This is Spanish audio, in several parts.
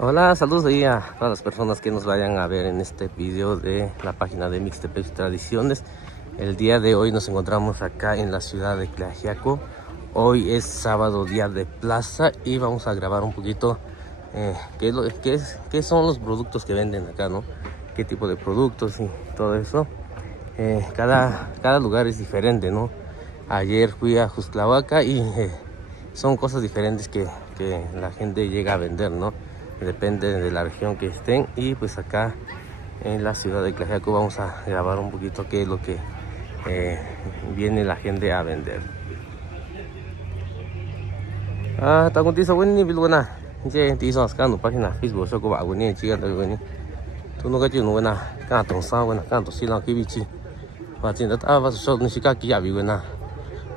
Hola, saludos ahí a todas las personas que nos vayan a ver en este video de la página de Mixtepec Tradiciones. El día de hoy nos encontramos acá en la ciudad de Tlaxiaco. Hoy es sábado, día de plaza, y vamos a grabar un poquito qué son los productos que venden acá, ¿no? Qué tipo de productos y todo eso. Cada lugar es diferente, ¿no? Ayer fui a Justlavaca y son cosas diferentes que la gente llega a vender, ¿no? Depende de la región que estén. Y pues acá en la ciudad de Tlaxiaco vamos a grabar un poquito qué es lo que viene la gente a vender. Ta contigo sa wani bilwana je ti so scan no página Facebook so ko ba wani chi ga da wani tu no ga ji no wana ka tong sa wana ka to si la ki bi chi ba jin da ta ba so ni si ka ki ya bi wana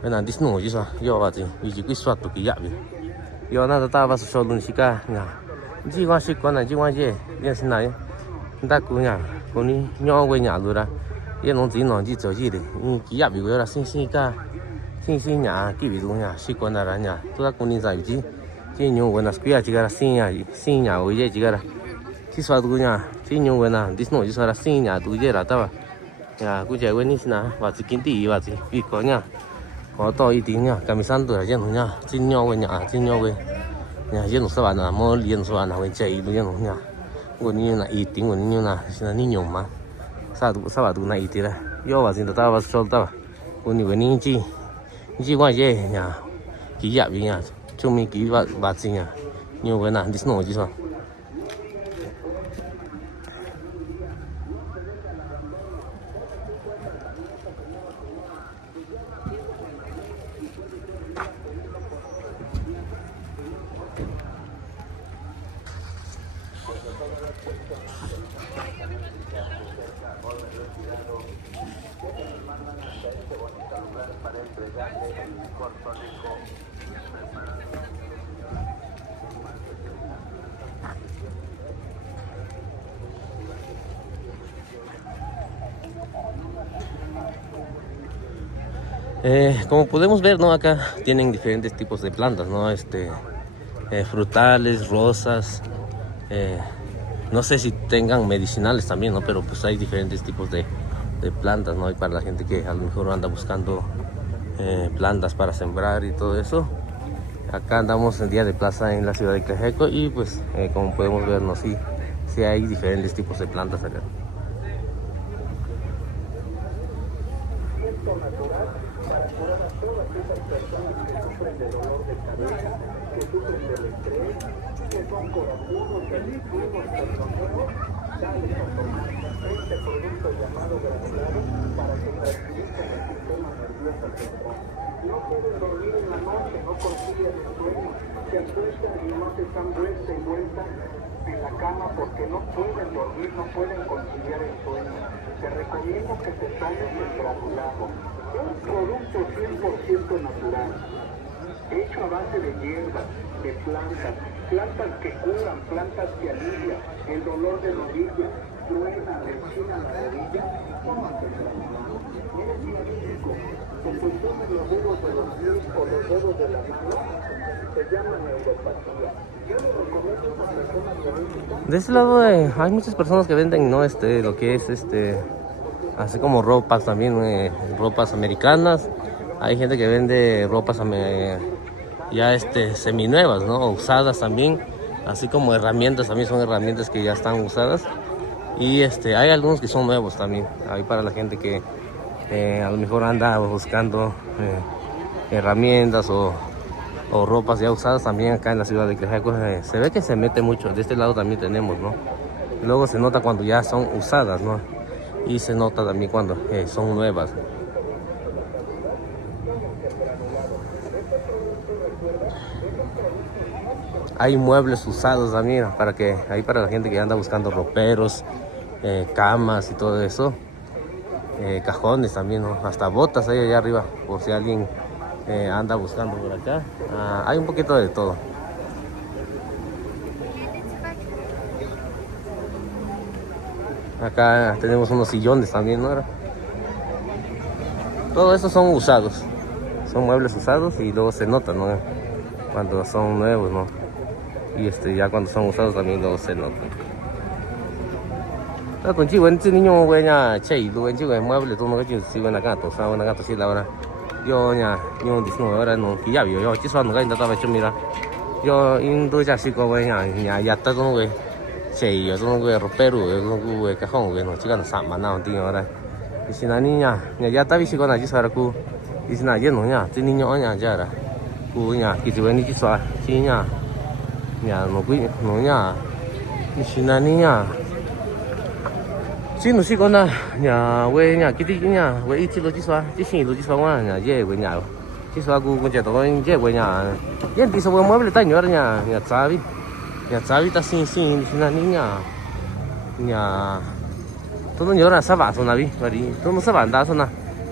wana dis no ji sa yo ba ji bi ji ki swa to ki ya bi yo na da ta ba so lu ni si ka na ji wa si kwa na ji wa je ye sin na ye da ku nya ko ni nyo we nya lu ra ye no ji no ji zo ji de ni ki ya bi go ra sin sin ka sin nhà cái ví dụ nhà sĩ quan là nhà tôi đã cùng đi giải trí chỉ nhiều người là kia chỉ là xin nhà với gì chỉ là chỉ sao tôi nhà chỉ nhiều người là đi nói chỉ là xin nhà tôi gì là tao nhà tôi chạy quên đi xin à và chỉ kinh tế và chỉ vì có nhà có to ít tiếng nhà cầm sẵn tôi là dân nhà chỉ nhiều người nhà dân số bạn là mua dân số bạn là người chạy tôi dân nhà người như là ít tiếng người như là xin là nhiều mà sao bạn tôi này ít tiếng là do và xin tao và số tao người như vậy chi chỉ qua dễ nhà kỹ dạp gì nhà chúng mình kỹ và gì nhà nhiều cái nào đi nổi chứ sao como podemos ver, ¿no? Acá tienen diferentes tipos de plantas, ¿no? Frutales, rosas, no sé si tengan medicinales también, ¿no? Pero pues hay diferentes tipos de plantas, ¿no? Y para la gente que a lo mejor anda buscando plantas para sembrar y todo eso. Acá andamos en día de plaza en la ciudad de Tlaxiaco y pues como podemos ver, ¿no? Sí hay diferentes tipos de plantas acá. Natural para curar a todas esas personas que sufren de dolor de cabeza, que sufren del estrés, que son corajudos, delictivos, perdoneros, dale a tomar este producto llamado granulado para que tranquilice el sistema nervioso central. No pueden dormir en la noche, no concilian el sueño, se acuestan y no se están vuelta y vuelta en la cama porque no pueden dormir, no pueden conciliar el sueño. Te recomiendo que te tomes el granulado, un producto 100% natural, hecho a base de hierbas, de plantas que curan, plantas que alivian el dolor de rodilla, truena, rechina la rodilla, tómate el granulado. Es científico, se consumen los dedos de los pies o los dedos de la mano, se llama neuropatía. De este lado hay muchas personas que venden, ¿no? Lo que es así como ropas también, ropas americanas. Hay gente que vende ropas ya seminuevas, ¿no? Usadas también, así como herramientas, también son herramientas que ya están usadas. Y hay algunos que son nuevos también. Hay para la gente que a lo mejor anda buscando herramientas o ropas ya usadas. También acá en la ciudad de Tlaxiaco se ve que se mete mucho. De este lado también tenemos, ¿no? Luego se nota cuando ya son usadas, ¿no? Y se nota también cuando son nuevas. Hay muebles usados también para la gente que anda buscando roperos, camas y todo eso. Cajones también, ¿no? Hasta botas hay allá arriba por si alguien anda buscando por acá. Hay un poquito de todo. Acá tenemos unos sillones también, ¿no? Todo eso son usados. Son muebles usados y luego se nota, ¿no? Cuando son nuevos, ¿no? Y ya cuando son usados también luego se nota. Ta con chi wen chi ni nyong we nya chei lu wen chi we mueble tu no chi si wen na ka to sa wen na ka to si la ora. Yo nya nyong dis no ora no ki ya bi yo chi sa no ga inda ta ba chu mi ra. Yo in do ja si ko we nya ya ta no we chei yo no we ropero no we ka hong we no chi ga na sa ma na ti ora. Y si na ni nya ya ta bi si ko na chi sa ra ku. Y si na ye no nya ti ni nyong nya ja ra. Ku nya ki ti we ni chi sa chi nya no ku no nya. Y si na ni nya xin nusi con na nhà quê nhà cái tí nhà quê ít lo chỉ xóa chỉ xin lo chỉ xóa qua nhà dễ quê nhà chỉ xóa cu con trẻ tôi dễ quê nhà yên tí số mới lấy tay nhớ nhà nhà cháu ta xin là ní nhà tôi nhớ là sao bạn số nào đi và đi tôi nó sao bạn ta số nào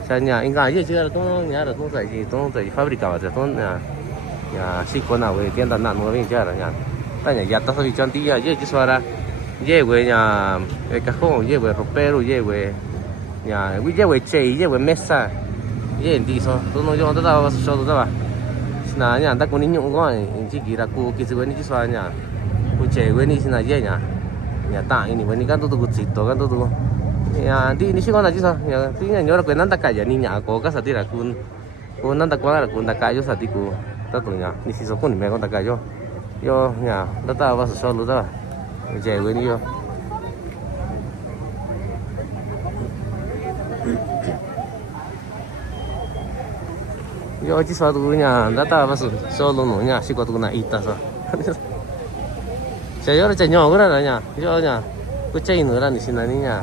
sao nhà anh gái dễ chưa tôi nhớ là tôi dạy gì tôi dạy fabrica và tôi nhà xin con nào về tiền đàn nạn mua bên chơi là nhà ta nhà ta phải chọn tí dễ chỉ xóa ra dễ quê nhà cái cajón dễ quê ropero dễ quê nhà dễ quê chày dễ quê mesa dễ đi so tôi nói cho tôi tao so tôi tao là nhà ta có những dụng quá chỉ kỳ là cô kỳ sự quên đi xóa nhà cô chày quên đi xin là dễ nhà tặng ini quên đi cái tôi cái tôi nhà đi đi con là chứ sao nhà tí nhà nhớ là quên năn ta cài nhà có cái sao tí là cô năn ta quá là cô ta cài cho sao tí cô ta tụi nhà đi xin số con mẹ con ta cài cho nhà ta tao vào so luôn tao chè quên đi không yo chỉ sao tụi nhà đã ta vào so luôn nữa nhà chỉ có tụi này ít ta sao chè yo là chè nhỏ cái đó nhà yo nhà cứ chè nữa là xin là nhà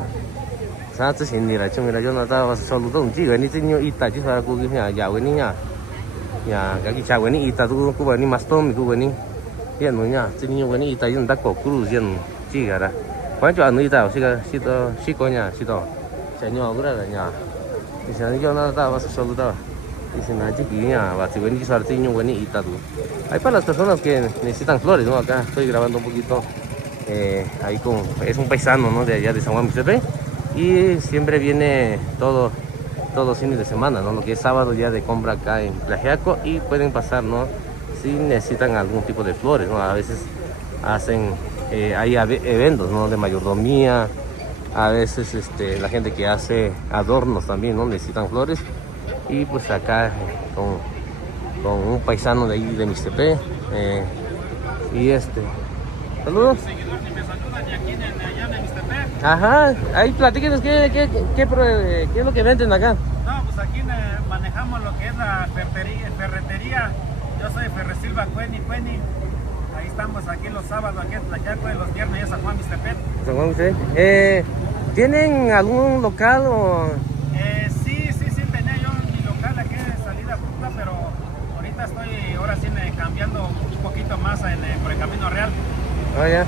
sao chứ xin đi là chung là cho nó ta vào so luôn tụi chỉ cái này chỉ nhiều ít ta chỉ sao cô cái nhà giàu cái nhà cái chè cái này ít ta tụi cô bảo ni master mi cô cái này hiện nữa nha chỉ nhiều cái này ít ta chúng ta có curu riêng chỉ cả đó quan trọng là tao chỉ có nhà chỉ đó chè nhỏ cái đó là nhà thì sao cho nó ta vào so luôn tao y na chiquilla, va, si ven que sartiño bonita tú. Hay para las personas que necesitan flores, ¿no? Acá estoy grabando un poquito ahí es un paisano, ¿no? De allá de San Juan Mixtepec y siempre viene todos los fines de semana, ¿no? Lo que es sábado ya de compra acá en Tlaxiaco y pueden pasar, ¿no? Si necesitan algún tipo de flores, ¿no? A veces hacen, hay eventos, ¿no? De mayordomía, a veces la gente que hace adornos también, ¿no? Necesitan flores. Y pues acá con un paisano de ahí de Mixtepec y saludos. Ajá, ahí platíquenos qué es lo que venden acá. No, pues aquí manejamos lo que es la ferretería. Yo soy Ferresilva Cueni. Ahí estamos aquí los sábados, aquí en Tlaxiaco, los viernes ya San Juan Mixtepec. San Juan Mixtepec. ¿Tienen algún local o...? Pero ahorita estoy ahora sí cambiando un poquito más por el Camino Real. Oh, ya.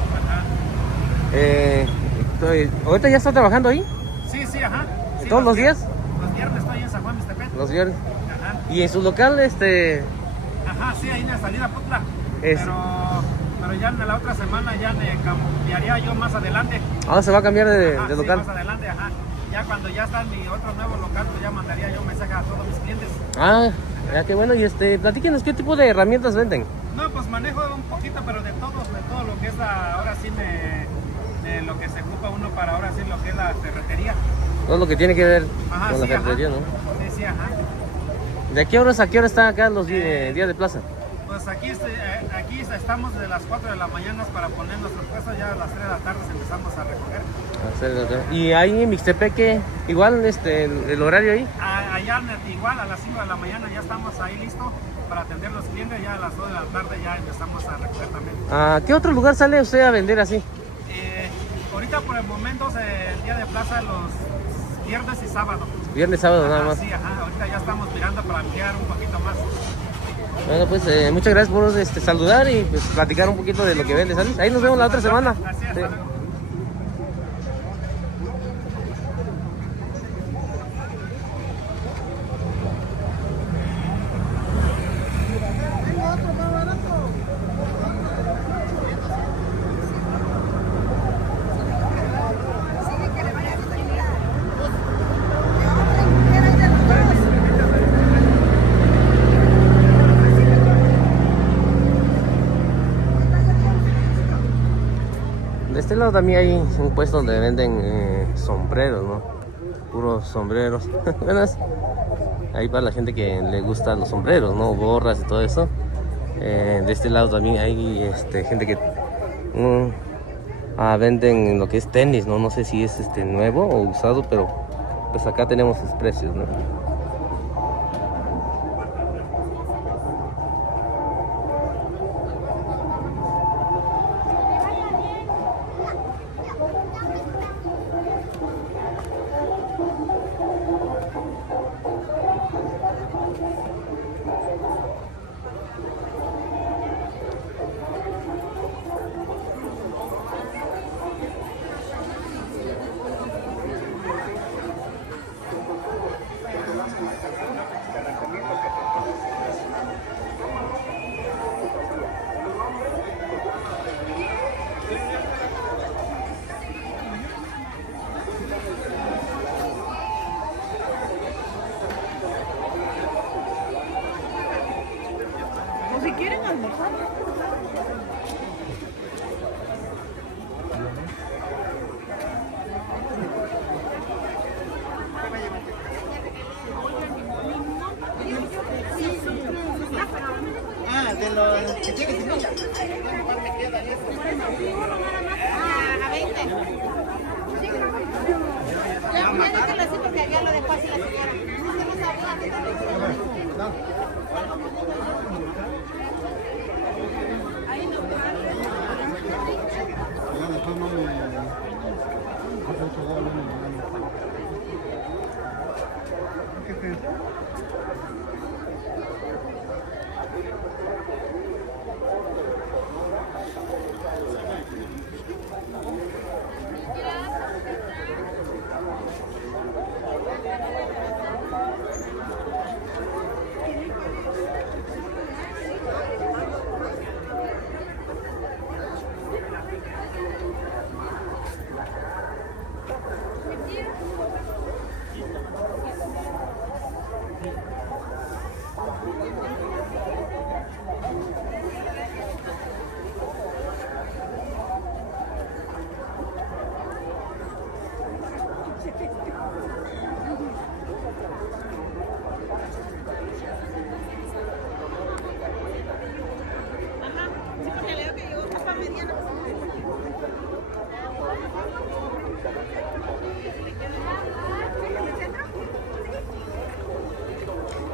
¿Ahorita ya está trabajando ahí? Sí, ajá. Sí, ¿Todos los días? Los viernes estoy en San Juan Mixtepec. Los viernes. Ajá. ¿Y en su local Ajá, sí, ahí en la salida Putla. Pero ya en la otra semana ya me cambiaría yo más adelante. Ah, se va a cambiar de Sí, local. más adelante, ajá. Ya cuando ya está en mi otro nuevo local, pues ya mandaría yo mensaje a todos mis clientes. Ah, ya qué bueno. Y platíquenos qué tipo de herramientas venden. No, pues manejo un poquito, pero de todo lo que es ahora sí de lo que se ocupa uno para ahora sí lo que es la ferretería. Todo lo que tiene que ver Ajá, con sí, la ferretería, ajá. ¿no? Sí, ajá. ¿De qué horas a qué hora está acá los días de plaza? Pues aquí estamos de las 4 de la mañana para poner nuestros puestos, ya a las 3 de la tarde empezamos a recoger. Y ahí en Mixtepec, igual el horario ahí. Allá igual a las 5 de la mañana ya estamos ahí listos para atender los clientes, ya a las 2 de la tarde ya empezamos a recoger también. ¿Qué otro lugar sale usted a vender así? Ahorita por el momento el día de plaza los viernes y sábado. Viernes, sábado nada más. Sí, ajá, ahorita ya estamos mirando para ampliar un poquito más. Bueno, pues muchas gracias por saludar y pues, platicar un poquito de lo que vende, ¿sabes? Ahí nos vemos la otra semana. Así es, sí. este lado también hay un puesto donde venden sombreros, ¿no? Puros sombreros. Buenas. Ahí para la gente que le gustan los sombreros, ¿no? Gorras y todo eso. De este lado también hay gente que venden lo que es tenis, ¿no? No sé si es nuevo o usado, pero pues acá tenemos sus precios, ¿no? O si quieren almorzar. De los que tienen semilla. A 20. Ya díganle así porque había lo dejó así la señora. Usted no sabía que ahí no. Ya después no me... ¿Qué feo?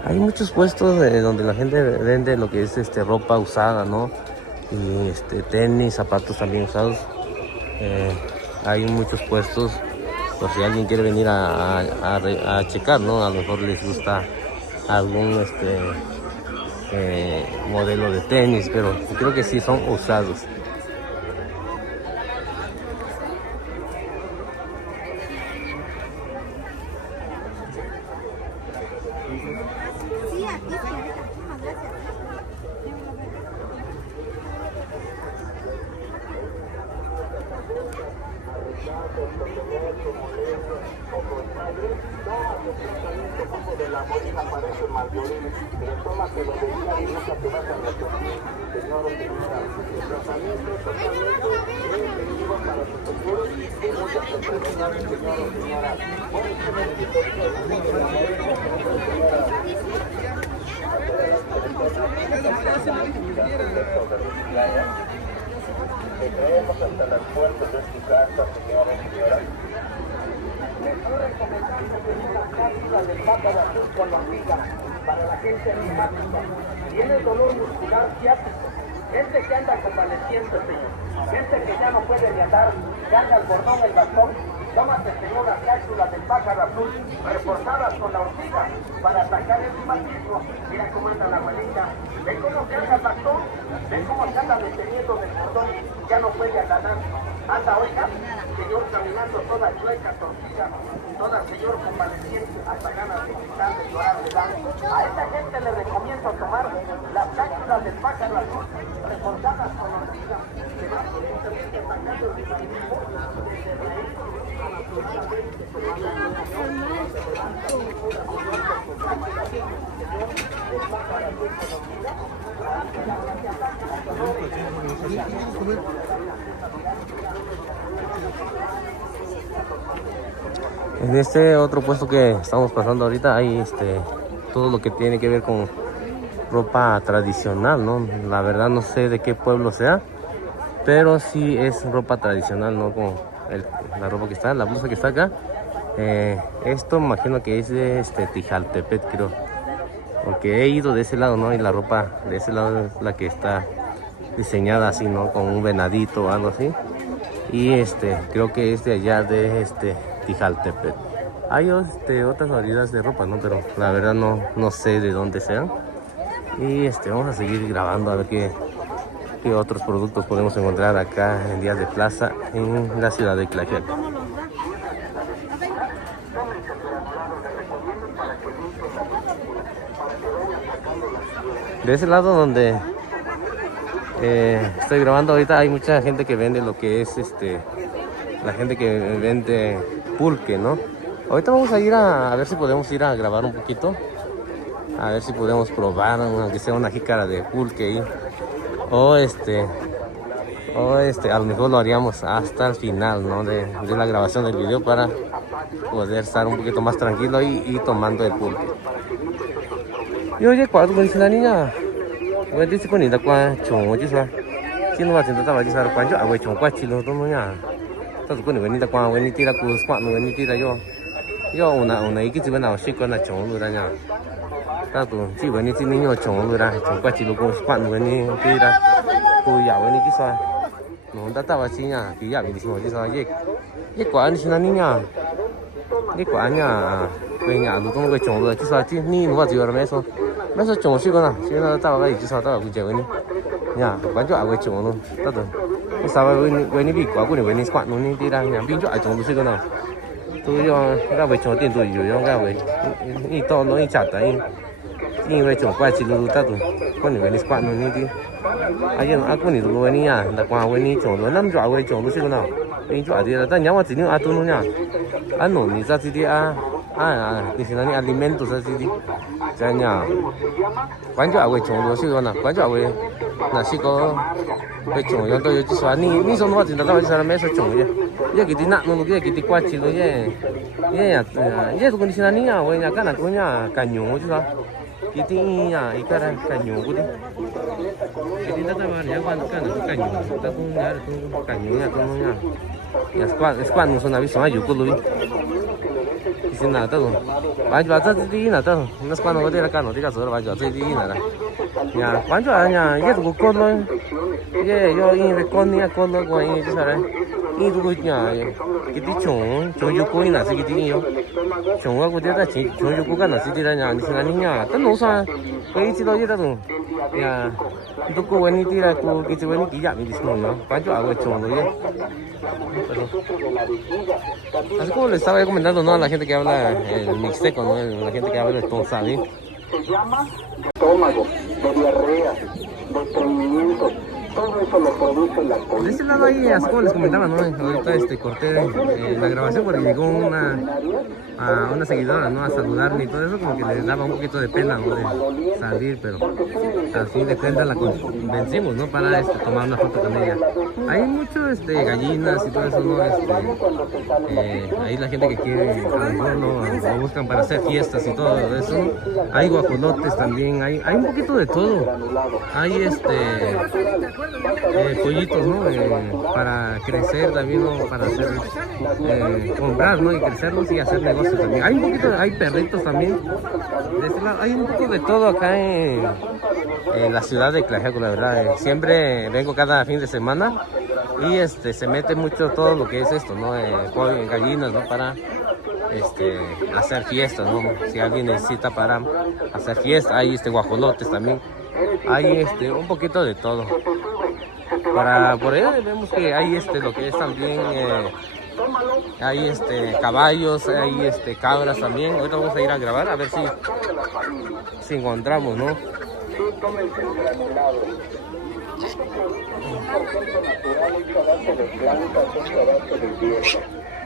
Hay muchos puestos donde la gente vende lo que es ropa usada, ¿no? Y tenis, zapatos también usados. Hay muchos puestos por si alguien quiere venir a checar, ¿no? A lo mejor les gusta algún modelo de tenis, pero creo que sí son usados. Sí, aquí sí. Gracias. de la bolsa parece mal violín, pero toma que lo veía y nunca te vas a arrepentir, señor o señora. El tratamiento es totalmente efectivo para su futuro y muchas enfermedades, señor o señora. Te traemos hasta las puertas de tu casa, señor o señora. Les estoy recomendando que una cápsula de pájaro azul con la hormiga para la gente asmática. Tiene dolor muscular ciático. Gente que anda convaleciente, señor. Gente que ya no puede ni andar, que anda al bordón del bastón. Tómate, señor, las cápsulas del pájaro azul reforzadas con la hormiga para atacar el reumatismo. Mira cómo anda la abuelita. Ven cómo se anda el bastón. Ven cómo se anda deteniendo del cordón. Ya no puede andar. Anda, oiga, señor caminando toda chueca, torcida, toda señor convaleciente, hasta ganas de gritar, de llorar, de dar. A esta gente le recomiendo tomar las cápsulas del pájaro azul reforzadas con hormiga, que va potencialmente atacando el reumatismo desde raíz absolutamente tomada. En este otro puesto que estamos pasando ahorita hay todo lo que tiene que ver con ropa tradicional, ¿no? La verdad no sé de qué pueblo sea, pero sí es ropa tradicional, ¿no? Como la ropa que está, la blusa que está acá. Esto me imagino que es de Tijaltepet, creo, porque he ido de ese lado, ¿no? Y la ropa de ese lado es la que está diseñada así, ¿no? Con un venadito o algo así. Y creo que es de allá de Tijaltepet. Hay otras variedades de ropa, ¿no? Pero la verdad no sé de dónde sean. Y vamos a seguir grabando a ver qué otros productos podemos encontrar acá en días de plaza en la ciudad de Tlaxiaco. De ese lado donde estoy grabando ahorita hay mucha gente que vende lo que es la gente que vende pulque, ¿no? Ahorita vamos a ir a ver si podemos ir a grabar un poquito, a ver si podemos probar aunque sea una jícara de pulque ahí. O a lo mejor lo haríamos hasta el final, ¿no? de la grabación del video para poder estar un poquito más tranquilo y tomando el pulque. Y oye, ¿cuál dice la niña? Voy a decir con ella cuál chongo chisa. Si no va a intentar trabajar chisa, cuál yo hago chongo cuál chilo todo ya. Todo con ella cuál venir tira cus cuál no venir tira yo una y que se van a hacer con la chongo la niña. Todo si venir si niño chongo la chongo cuál chilo cus cuál no venir tira cus ya venir chisa. No está estaba así ya que ya venir chisa ye cuál es la niña. Ye cuál ya venía lo todo con chongo chisa ni no va a llevar eso. Mấy chồng xí con à, xí nó tao cái gì sao tao cũng chơi với ní, nhà bán chỗ ai chồng luôn, tao tưởng, sao với ní bị quá của ní với ní quặn luôn đi ra nhà bên chỗ ai chồng xí con nào, tôi cho các với chồng tiền tuổi rồi cho các với, ní to nó ní chặt đấy, ní với chồng quay chỉ luôn tao tưởng, con ní với ní quặn luôn đi, ai giờ con ní luôn với ní nhà, đặt qua với ní chồng luôn, năm chỗ với chồng xí con nào, bên chỗ đi là tao nhắm vào chỉ ní ăn luôn nha, ăn nổi ní ra chỉ đi cái gì nó alimentos así đi. Nhà quán chỗ với chồng đồ xí con nào, quán chỗ với là xí có với chồng cho tôi chỉ xóa ní xong nó thì nó tao sẽ mấy số chồng vậy, giờ cái tí nặng luôn cái tí qua chỉ luôn vậy, giờ tụi con đi xin ní à, với nhà cái nào cũng nhà cả nhung chứ sao, cái tí nhà cái cái cả nhung cũng đi, cái tí nó tao mà nhà quan cái nào cả nhung, tao cũng nhà tụi cả nhung nhà tụi nó nhà squat nó xong là biết sao mà cũng luôn. Xin nào tao bán cho tao tí nào tao nó quan nó đây là cái nó đi cả số là bán cho tao tí nào nhà bán cho nhà cái tụi con thôi cái yo in về con nha con nó coi in chứ sao đấy in tụi nhà cái tí chồng yêu cô in là cái tí yêu chồng của tôi ta chỉ chồng yêu cô cái là cái là nhà đi xin anh nhà tao nói sao cái gì đó vậy tao nhà tụi cô anh đi là cô cái chỗ anh đi dạo đi xin nó bán cho ai chồng rồi así como les estaba comentando, ¿no? A la gente que habla el mixteco, ¿no? La gente que habla el tonsalí. Se llama estómago, de diarrea, de estreñimiento. Todo eso lo produce la colita. De este lado ahí, así como les comentaba, ¿no? Ahorita corté la grabación porque llegó una seguidora, ¿no? A saludarme y todo eso, como que le daba un poquito de pena, ¿no? De salir, pero al fin de cuentas la convencimos, ¿no? Para tomar una foto con ella. Hay mucho gallinas y todo eso, ¿no? Ahí la gente que quiere, a lo mejor lo buscan para hacer fiestas y todo eso. Hay guajolotes también, hay un poquito de todo. Hay pollitos, ¿no? Para crecer también, ¿no? Para hacer, comprar, ¿no? Y crecerlos y hacer negocios también. Hay un poquito, hay perritos también. De este lado, hay un poco de todo acá en la ciudad de Tlaxiaco, la verdad. Siempre vengo cada fin de semana y se mete mucho todo lo que es esto, ¿no? Gallinas, ¿no? Para hacer fiestas, ¿no? Si alguien necesita para hacer fiestas, hay guajolotes también. Hay un poquito de todo. Por ahí vemos que hay lo que es también hay caballos, hay cabras también. Ahorita vamos a ir a grabar a ver si encontramos, ¿no?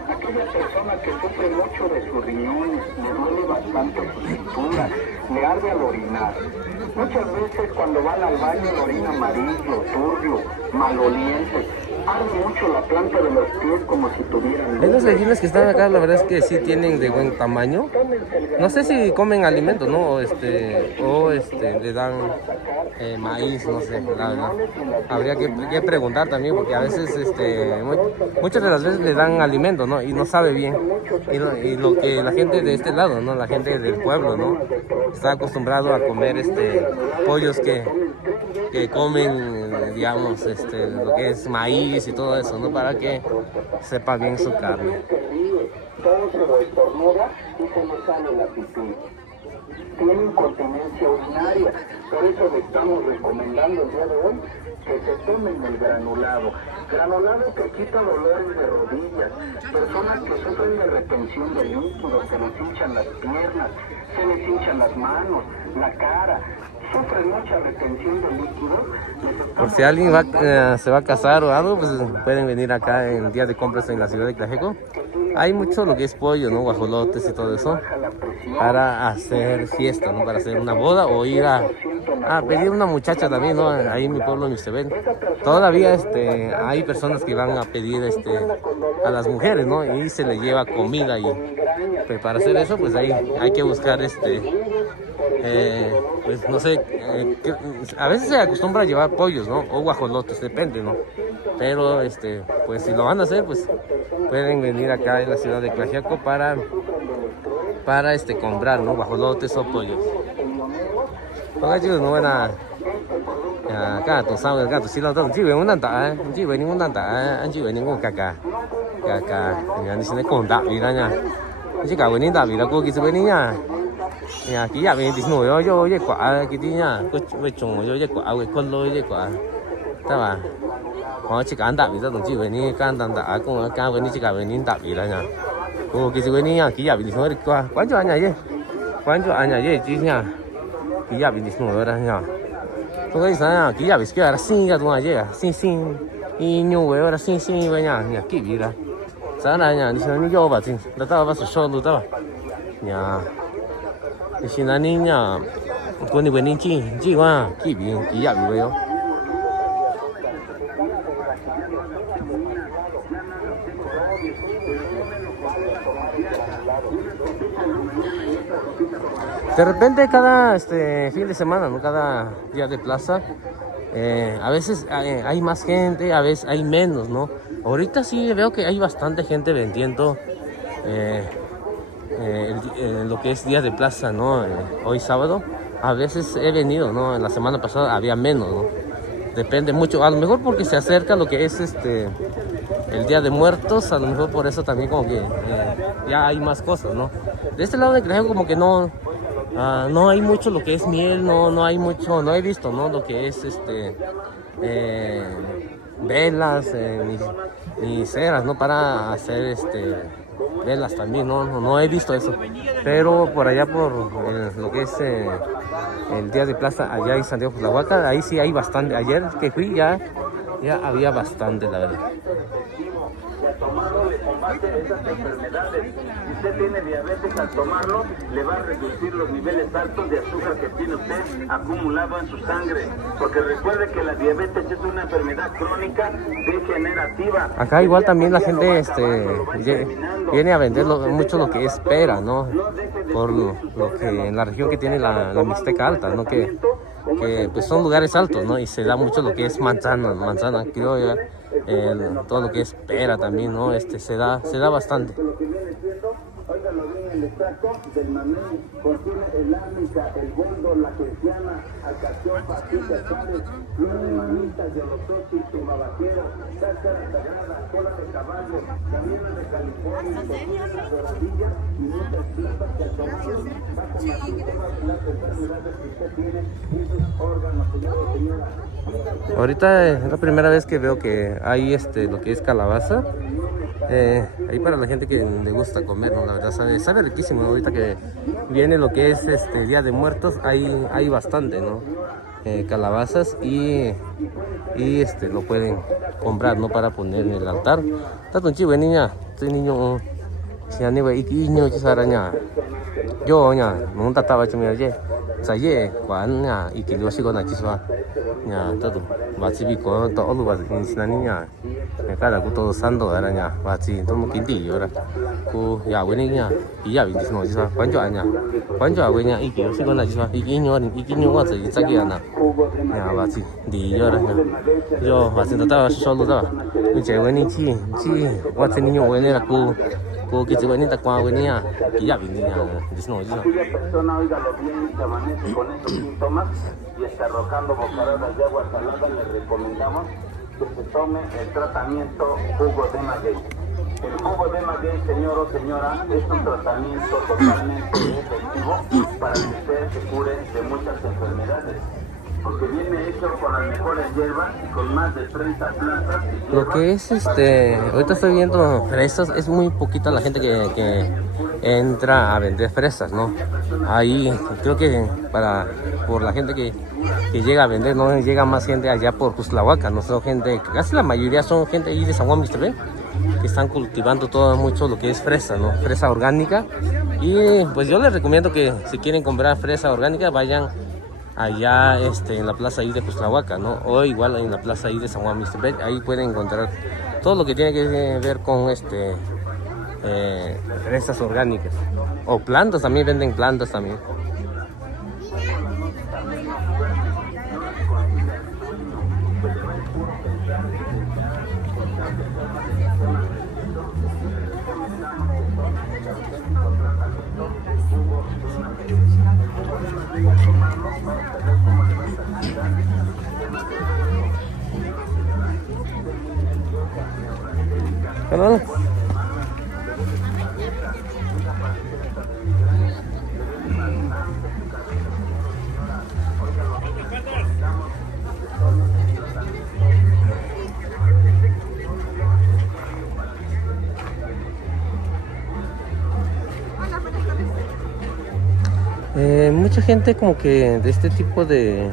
Aquella persona que sufre mucho de sus riñones, le duele bastante su cintura, le arde al orinar. Muchas veces cuando van al baño el orina amarillo, turbio, maloliente. Arde mucho la planta de los pies como si tuvieran... Las gallinas que están acá, la verdad es que sí tienen de buen tamaño. No sé si comen alimento, ¿no? O le dan maíz, no sé, la verdad. Habría que preguntar también, porque a veces, muchas de las veces le dan alimento, ¿no? Y no sabe bien. Y lo que la gente de este lado, ¿no? La gente del pueblo, ¿no? Está acostumbrado a comer, pollos que comen, digamos, lo que es maíz y todo eso, ¿no? Para que sepa bien su carne. Todo se lo estornuda y se le sale la pipí. Tiene incontinencia urinaria, por eso le estamos recomendando el día de hoy que se tomen el granulado. Granulado que quita dolores de rodillas, personas que sufren de retención de líquidos, se les hinchan las piernas, se les hinchan las manos, la cara, sufren mucha retención de líquidos. Por si alguien se va a casar o algo, pues pueden venir acá en día de compras en la ciudad de Tlajeco. Hay mucho lo que es pollo, ¿no? Guajolotes y todo eso, para hacer fiesta, ¿no? Para hacer una boda o ir a pedir una muchacha también, ¿no? Ahí en mi pueblo, en Mixtepec, todavía hay personas que van a pedir a las mujeres, ¿no? Y se les lleva comida, y pues para hacer eso, pues ahí hay que buscar pues no sé, a veces se acostumbra a llevar pollos, ¿no? O guajolotes, depende, ¿no? Pero pues si lo van a hacer, pues pueden venir acá en la ciudad de Tlaxiaco para comprar, ¿no? Guajolotes o pollos. Porque chicos, no van a acá tosamos acá si lo tomo chỉ về muốn đàn tạ chỉ về những muốn đàn tạ anh chỉ về những con cà nhà đi xin con tạ vì đó nha chỉ cả về những tạ vì là cô kia về những nhà kỹ nhà về thì nổi vô với quả cái tí nha có về trồng vô với quả về con lôi với quả ta mà họ chỉ cả ăn tạ vì đó đồng chí về những can đàn tạ cũng cao về những chỉ cả về những tạ vì đó nha cô kia về những nhà kỹ nhà vì thì nổi được qua quán cho anh nhà gì quán cho anh nhà gì chứ nha kỹ nhà vì thì nổi đó nha. Tôi thấy sao kỹ nhà bị cái là xin cái东西啊，xin一牛尾了xin一个呀，你给别了，啥来呀？你现在你要吧，真，那到把手烧都到，呀，你现在你呀，过年过年几万给别给呀别哟。De repente cada fin de semana, ¿no? Cada día de plaza, a veces hay más gente, a veces hay menos, ¿no? Ahorita sí veo que hay bastante gente vendiendo lo que es día de plaza, ¿no? Hoy sábado, a veces he venido, ¿no? La semana pasada había menos, ¿no? Depende mucho, a lo mejor porque se acerca lo que es el Día de Muertos, a lo mejor por eso también como que ya hay más cosas, ¿no? De este lado de Tlaxiaco como que no hay mucho lo que es miel, no hay mucho, no he visto, ¿no? Lo que es velas, ni ceras, ¿no? Para hacer velas también, no he visto eso. Pero por allá por lo que es el Día de Plaza, allá en Santiago Tlahuaca, ahí sí hay bastante. Ayer que fui ya había bastante, la verdad. Tomarlo le combate esas enfermedades. Si usted tiene diabetes, al tomarlo le va a reducir los niveles altos de azúcar que tiene usted acumulado en su sangre, porque recuerde que la diabetes es una enfermedad crónica degenerativa. Acá igual también la gente viene a vender mucho lo que es pera, ¿no? Por lo que en la región que tiene la Mixteca Alta, ¿no? Que pues son lugares altos, ¿no? Y se da mucho lo que es manzana criolla, todo lo que es pera también, ¿no? Se da bastante. Óigalo bien, el extracto del mamey contiene el árnica, el boldo, la cristiana, alcachofa, chales, manitas de olotochi, tumbabaquero, cáscara sagrada, cola de caballo, camino de California, doradilla y muchas plantas que al tomarlo va a combatir todas las enfermedades que usted tiene en sus órganos, señora. Ahorita es la primera vez que veo que hay lo que es calabaza. Ahí para la gente que le gusta comer, ¿no? La verdad sabe riquísimo, ¿no? Ahorita que viene lo que es Día de Muertos, hay bastante, ¿no? Calabazas y lo pueden comprar, ¿no? Para poner en el altar. Está un chivo, niña, este niño si anh ấy ít nhiều chứ sao ra nhà yo nhà muốn ta tao cho mình chứ tại vì quán nhà ít cái đồ xí con này chứ sao nhà tao tụ và chỉ bị có tao luôn và xin anh nhà cái là cũng tôi săn đồ ra nhà và chỉ tôi một kín tỷ rồi cô giàu cái này nhà ý giàu thì nói chứ sao quán chỗ nhà quán chỗ với nhà ít cái xí con này chứ sao ít nhiều quá thì chắc gì nào nhà và chỉ đi rồi nhà yo và xin tao sao luôn đó như chơi với những chi và xin nhiều với này là cô que se venía a venía y ya venía no Aquella persona, óigalo bien, que amanece con esos síntomas y está arrojando bocaradas de agua salada, le recomendamos que se tome el tratamiento jugo de maguey. El jugo de maguey, señor o señora, es un tratamiento totalmente efectivo para que usted se cure de muchas enfermedades. Porque viene hecho con las mejores hierbas y con más de 30 plantas. Lo que es ahorita estoy viendo fresas, es muy poquita la gente que entra a vender fresas, ¿no? Ahí creo que por la gente que llega a vender, no llega más gente allá por Cuslahuaca, no son gente, casi la mayoría son gente ahí de San Juan Mixtepec, que están cultivando todo mucho lo que es fresa, ¿no? Fresa orgánica. Y pues yo les recomiendo que si quieren comprar fresa orgánica vayan allá en la plaza ahí de Cuslahuaca, ¿no? O igual en la plaza ahí de San Juan Mixtepec, ahí pueden encontrar todo lo que tiene que ver con fresas orgánicas. O plantas, también venden plantas también. Hello. Mucha gente como que de este tipo de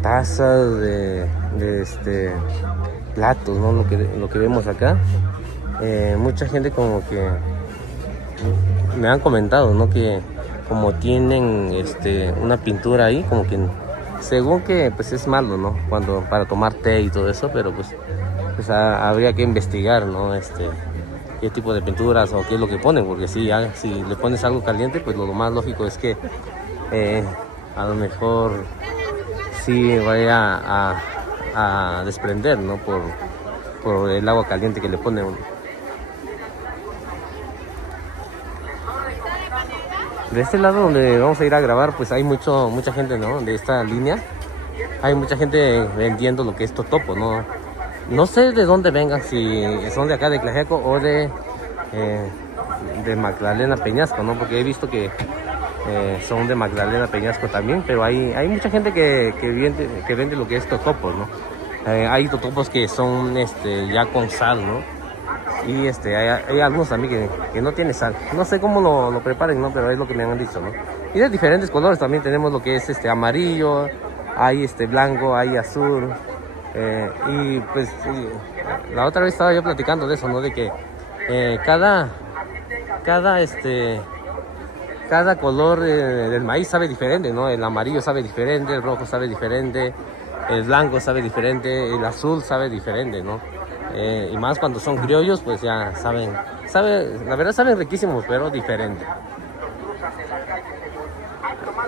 tazas, de platos, ¿no? Lo que vemos acá, mucha gente como que me han comentado, ¿no? Que como tienen una pintura ahí, como que según que pues es malo, ¿no? Para tomar té y todo eso, pero pues habría que investigar, ¿no? Qué tipo de pinturas o qué es lo que ponen, porque si le pones algo caliente, pues lo más lógico es que a lo mejor sí vaya a desprender, ¿no? Por el agua caliente que le ponen. De este lado donde vamos a ir a grabar, pues hay mucha gente, ¿no? De esta línea hay mucha gente vendiendo lo que es totopo, ¿no? No sé de dónde vengan, si son de acá de Tlajeco o de Magdalena Peñasco, ¿no? Porque he visto que son de Magdalena Peñasco también, pero hay mucha gente que vende lo que es totopos, ¿no? Hay totopos que son ya con sal, ¿no? Y hay algunos también que no tiene sal. No sé cómo lo preparen, ¿no? Pero es lo que me han dicho, ¿no? Y de diferentes colores también tenemos lo que es amarillo, hay blanco, hay azul. Y pues la otra vez estaba yo platicando de eso, ¿no? De que cada color del maíz sabe diferente, ¿no? El amarillo sabe diferente, el rojo sabe diferente, el blanco sabe diferente, el azul sabe diferente, ¿no? Y más cuando son criollos, pues ya la verdad saben riquísimos, pero diferente.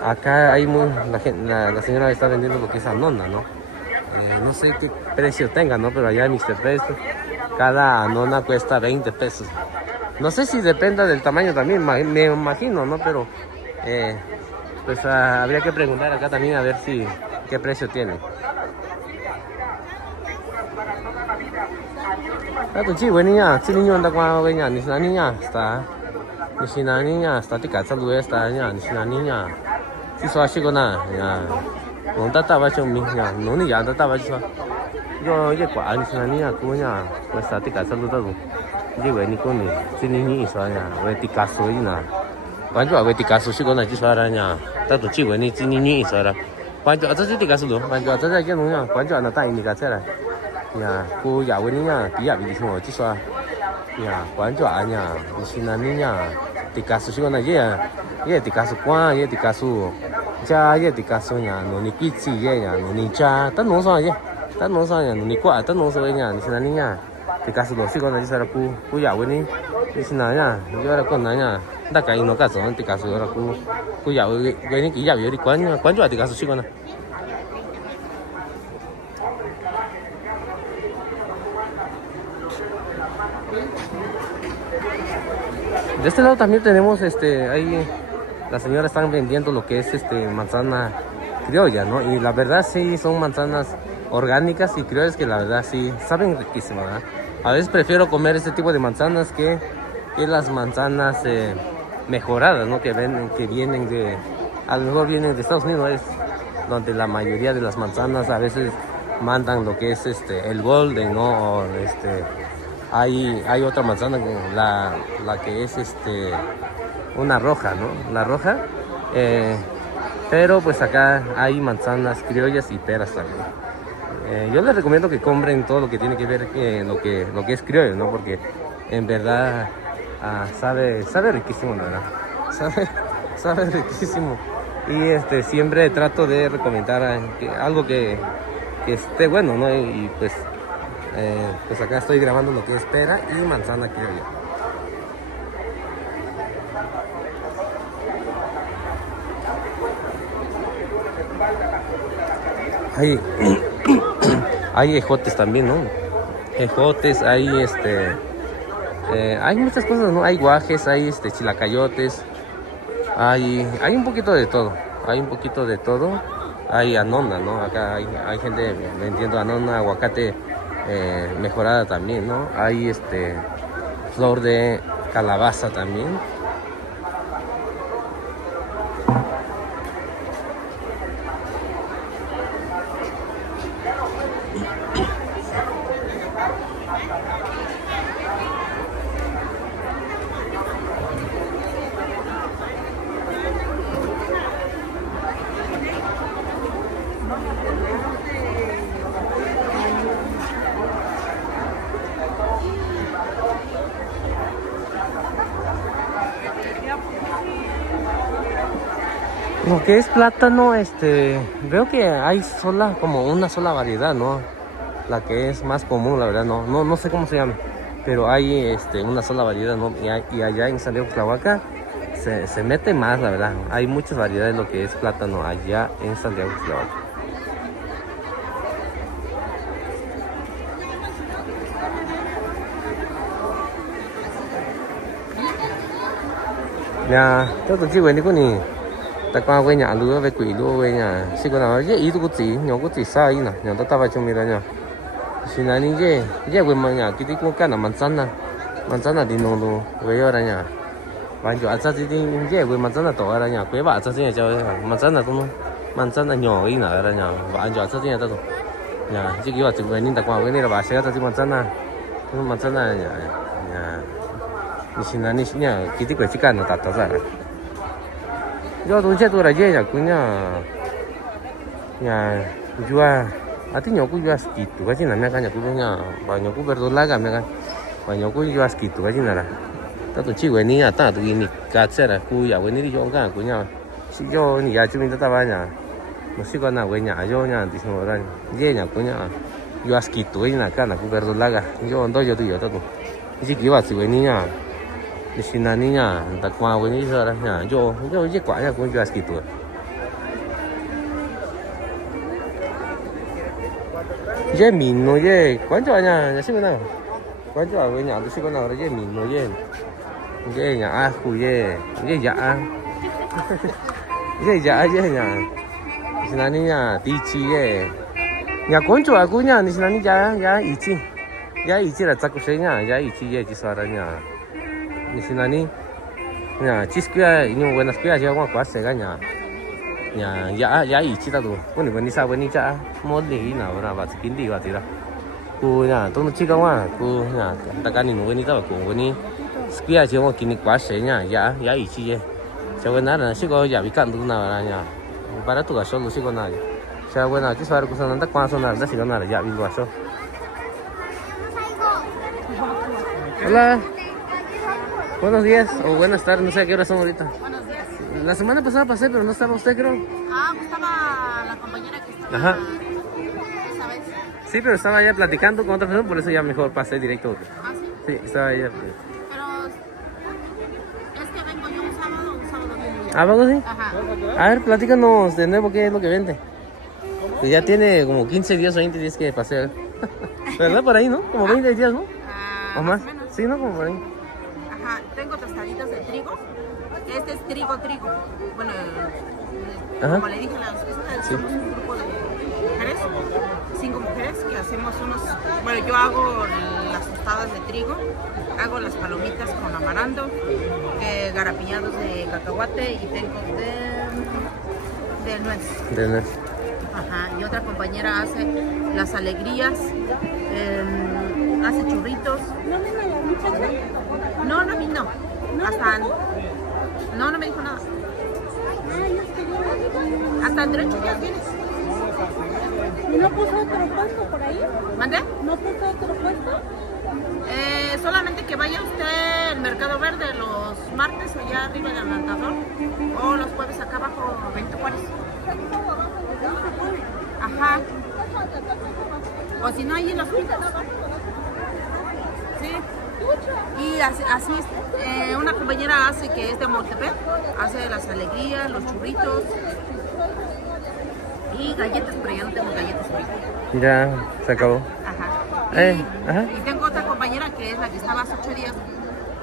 Acá hay la señora está vendiendo lo que es anona, ¿no? No sé qué precio tenga, ¿no? Pero allá en Mixtepec cada anona cuesta 20 pesos. No sé si dependa del tamaño también, me imagino, ¿no? Pero pues habría que preguntar acá también a ver qué precio tiene. Sí, niña, si niño anda con ella, ni la niña está ticada, luego está ni niña, si soy así con ya, no trataba yo misma, no ni ya trataba yo, ya cuál ni la niña, cuña, pues está ticada, luego, yo ni con ni, si niña y soy ya, voy ticada soy na, cuando voy ticada soy con la chica ya, tanto chico ni si niña y soy la, cuando a ti ticada luego, cuando a ti ya no ya, cuando anda tan ni casa la. Nhà cô giáo với nhà tí ạ vì xong rồi chứ sao nhà quán chỗ nhà xin là nhà thì cá sấu con này ye thì cá sấu qua ye thì cá sấu cha ye thì cá sấu nhà nó nị chi ye nhà nó nị cha tất nó sao ye tất nó sao nhà nó nị quả tất nó sao nhà xin là nhà thì cá sấu xí con này sao là cu dạo với ní xin là nhà giờ là con này nhà ta cái nó cá sấu thì cá sấu là cu dạo cái ní cái dạo vậy đi quán chỗ thì cá sấu xí con này. De este lado también tenemos ahí las señoras están vendiendo lo que es manzana criolla, ¿no? Y la verdad sí son manzanas orgánicas y criollas que la verdad sí saben riquísimas, ¿verdad? A veces prefiero comer este tipo de manzanas que las manzanas mejoradas, ¿no? Que vienen a lo mejor vienen de Estados Unidos, es donde la mayoría de las manzanas a veces mandan lo que es el golden, ¿no? O hay otra manzana, la que es una roja, ¿no? La roja. Pero pues acá hay manzanas criollas y peras también. Yo les recomiendo que compren todo lo que tiene que ver lo que es criollo, ¿no? Porque en verdad sabe riquísimo, la verdad. Sabe riquísimo. Y siempre trato de recomendar algo que esté bueno, ¿no? Y pues acá estoy grabando lo que es pera y manzana criolla. Hay ejotes también, ¿no? Ejotes, hay hay muchas cosas, ¿no? Hay guajes, hay chilacayotes, hay un poquito de todo, hay anona, ¿no? Acá hay gente vendiendo anona, aguacate mejorada también, ¿no? Hay flor de calabaza también. Lo que es plátano, veo que hay como una sola variedad, ¿no? La que es más común, la verdad, no sé cómo se llama, pero hay una sola variedad, ¿no? Y allá en Santiago Cuitlahuaca se mete más, la verdad. Hay muchas variedades de lo que es plátano allá en Santiago Cuitlahuaca. Nhà, tôi từng chiều đi ni, ta qua quê nhà lúa về quỷ lúa về nhà, xin con nào dễ ý tôi có chỉ, nhỏ có chỉ sai nè, nhỏ ta vào trong mình đó nhá, xin là ní dễ quê mà nhà cái tí cũng cái là manzana đi nông luôn, về ở đây nhá, bạn cho ăn sao thì dễ quê manzana to ở đây nhá, quê bạn sao thì cho manzana nhỏ ý nè ở đây nhá, bạn cho ăn sao thì nhà ta thôi, nhà chỉ cái chừng về nên ta qua quê này là bạn sẽ ta chỉ manzana nhà Nishinani nya kiti kwe chika no tato zara. Yo tu che tu ra ye ya kunya jua ati nyoku jua skitu ka china me ka nyoku nya ba nyoku verdolaga me ka ba nyoku jua skitu ka china ra. Ta tu chi we ni ya ta tu ni ka tsera ku ya we ni yo ka kunya si yo ni ya chu min ta ba nya. No si ko na we nya yo nya ti so ra ye nya kunya jua skitu ina ka na ku verdolaga. Yo ndo yo tu yo ta tu. Chi ki wa si we ni nya di sini nya, tak mau ini seorangnya, jo je kuatnya aku jual segitu. Je mino je, kuanconya, sih mana? Kuanco aku nya, tu sih kau nak je mino je nya aku je ja, je nya. Di sini nya tici je, nya kuanco aku nya di sini ja ici lah tak kusenya, ja ici je seorangnya. Di sini ya ciskia ini buenas kia aja gua kuasa kan ya ichi ta tu ni sa ni cha mo li na ora ba skin di wa ti la ku ya tu chi ka wa ku ya ta ka ni no ni ta ku ni skia aja gua kini kuasa ya ichi je cha buena na si ko ya bi kan tu na ra nya para tu ga solo si ko na cha buena chi sa ku sa na ta kwa so na da si ko na ya bi wa so ¿Qué Hola. Buenos días o buenas tardes, no sé a qué hora son ahorita. Buenos días. La semana pasada pasé, pero no estaba usted, creo. Ah, pues estaba la compañera que estaba Ajá. esa vez. Sí, pero estaba ya platicando con otra persona, por eso ya mejor pasé directo. Ah, sí. Sí, estaba ya. Pero es que vengo yo un sábado viene ella. ¿Ah, vamos sí? Ajá. A ver, platícanos de nuevo qué es lo que vende. Que ya tiene como 15 días o 20 días que pasé. ¿Verdad? Por ahí, ¿no? Como 20 días, ¿no? Ah, ¿O más? o menos. Sí, ¿no? Como por ahí. Ajá. Tengo tostaditas de trigo. Este es trigo. Bueno, Ajá. como le dije a las personas, somos un grupo de mujeres, 5 mujeres que hacemos bueno, yo hago las tostadas de trigo, hago las palomitas con amaranto, garapiñados de cacahuate y tengo de nuez. De nuez. Ajá, y otra compañera hace las alegrías, hace churritos. ¿No vino la muchacha? No vino. Hasta... No me dijo nada. Hasta dentro de 8 días vienes. ¿No puso otro puesto por ahí? ¿Mande? ¿No puso otro puesto? Solamente que vaya usted al Mercado Verde los martes allá arriba del Alentador o los jueves acá abajo, Benito Juárez. Ajá. O si no, ahí en los pitos. Sí. Y así una compañera hace que es de Montepec, hace las alegrías, los churritos y galletas, pero ya no tengo galletas ahorita. Ya, se acabó. Ajá. Ajá. Y tengo otra compañera que es la que estaba hace 8 días.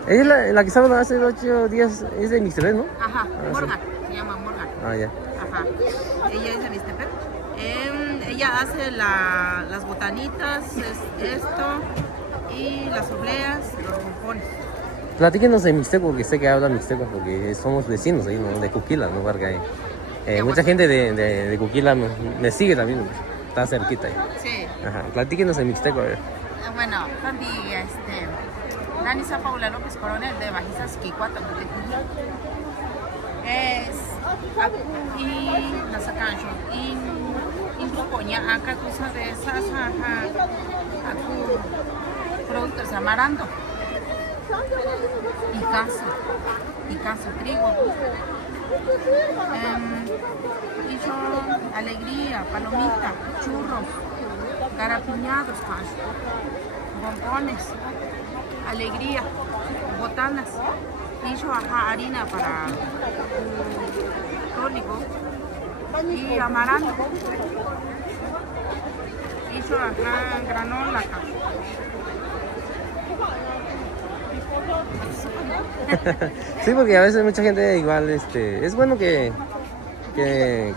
Ella es la que estaba hace 8 días, es de Mixtepec, ¿no? Ajá, Ah, Morgan, se llama Morgan. Ah, ya. Ajá. Ella es de Mixtepec. Ella hace las botanitas, esto, y las obleas, los bombones. Platíquenos de Mixteco, porque sé que habla Mixteco, porque somos vecinos ahí, ¿no? De Cuquila, ¿no? Porque mucha gente de Cuquila me sigue también, está cerquita ahí. Sí. Ajá, platíquenos de Mixteco, a ver. Bueno, Candy, Nani Sa Paula López Coronel de Bajisas Quicuata, es aquí nasakancho y gruponya acá cosa de sasa aku productos amaranto y caso trigo y son alegría, palomita, churros, garapiñados, bombones, alegría, botanas, hizo harina para tónico y amaranto, hizo granola. Sí, porque a veces mucha gente igual, es bueno que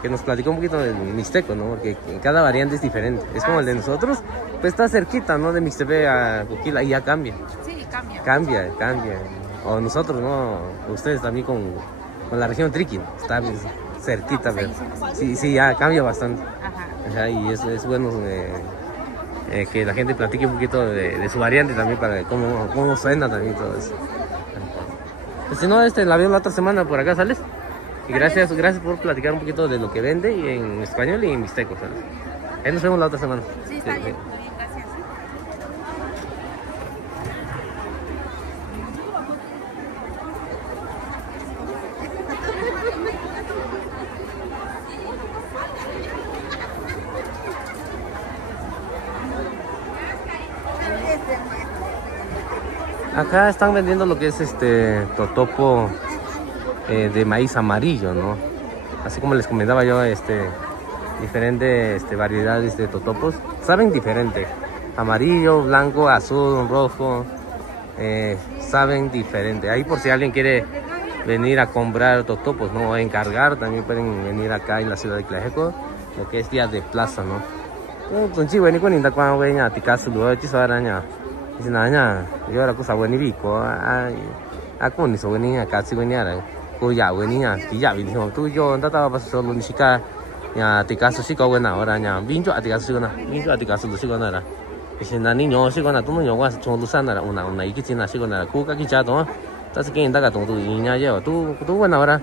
nos platicó un poquito del Mixteco, ¿no? Porque cada variante es diferente. Es como el de nosotros, pues está cerquita, ¿no? De Mixtepec a Cuquila y ya cambia. Sí, cambia. Cambia. O nosotros, ¿no? Ustedes también con la región Triqui, está bien cerquita, pero sí, ya cambia bastante. Ajá. Ajá, y es bueno que la gente platique un poquito de su variante también para cómo suena también todo eso. Pues si no, la veo la otra semana por acá, ¿sales? Y gracias por platicar un poquito de lo que vende y en español y en mixteco, ¿sales? Ahí nos vemos la otra semana. Sí, está bien, gracias. Acá están vendiendo lo que es totopo de maíz amarillo, ¿no? Así como les comentaba yo, diferentes variedades de totopos. Saben diferente. Amarillo, blanco, azul, rojo. Saben diferente. Ahí por si alguien quiere venir a comprar totopos, ¿no? O encargar, también pueden venir acá en la ciudad de Tlajeco, lo que es día de plaza, ¿no? Entonces, bueno, cuando está cuando ven a Ticasu, luego te sabrán ya. Dice nada, yo ahora cosa buena y bico, con eso buena acá sí buena, ya buena, y ya vino, tú yo andaba para solo ni siquiera ya Ticasu sí que buena ahora ya, vino a Ticasu sí que nada. Dice nada niño sí que nada, tú no yo vas a usar nada, una y que tiene así que nada, cuca que chato, estás que indaga tú y ya lleva, tú buena ahora,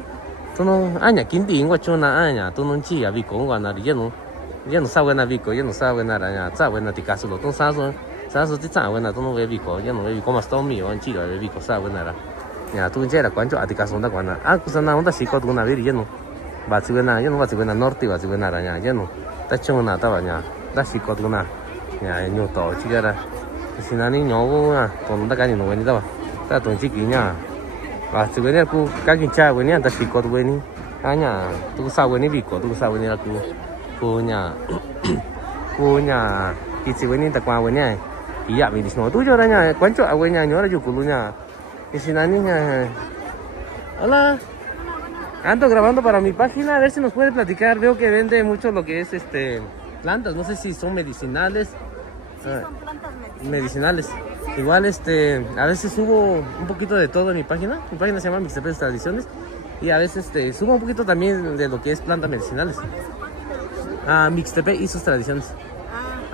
tú no, aña, quinti ingua chona aña, tú no chía bico, nada, ya no sabe nada bico, ya no sabe nada, ya sabe nada Ticasu, tú sabes 啥时候这咋问啊？都能为比过，也能为比过嘛，到米完几个为比过啥问啦？呀，都这啦，关注阿迪卡松的关啦，啊，不是那我们西高都那为也能，把这个那也能把这个那 norte 把这个那啦呀，也能，但中那到吧呀，那西高都那，呀，牛刀这个啦，是那里牛个啊，东那赶紧弄回你到吧，但东西给呀，把这个呢，กู赶紧加回你，但西高都回你，啊呀，都啥回你比过，都啥回你啦กู呀，กู呀，一次回你，但关回你。Y ya, me dice, no, tú lloras, ¿cuánto agua ya? Yo ahora yo culuña. Y si la niña. Hola. Ando grabando para mi página, a ver si nos puede platicar. Veo que vende mucho lo que es plantas, no sé si son medicinales. Sí, son plantas Medicinales. Igual a veces subo un poquito de todo en mi página. Mi página se llama Mixtepec Tradiciones. Y a veces subo un poquito también de lo que es plantas medicinales. Mixtepec y sus tradiciones.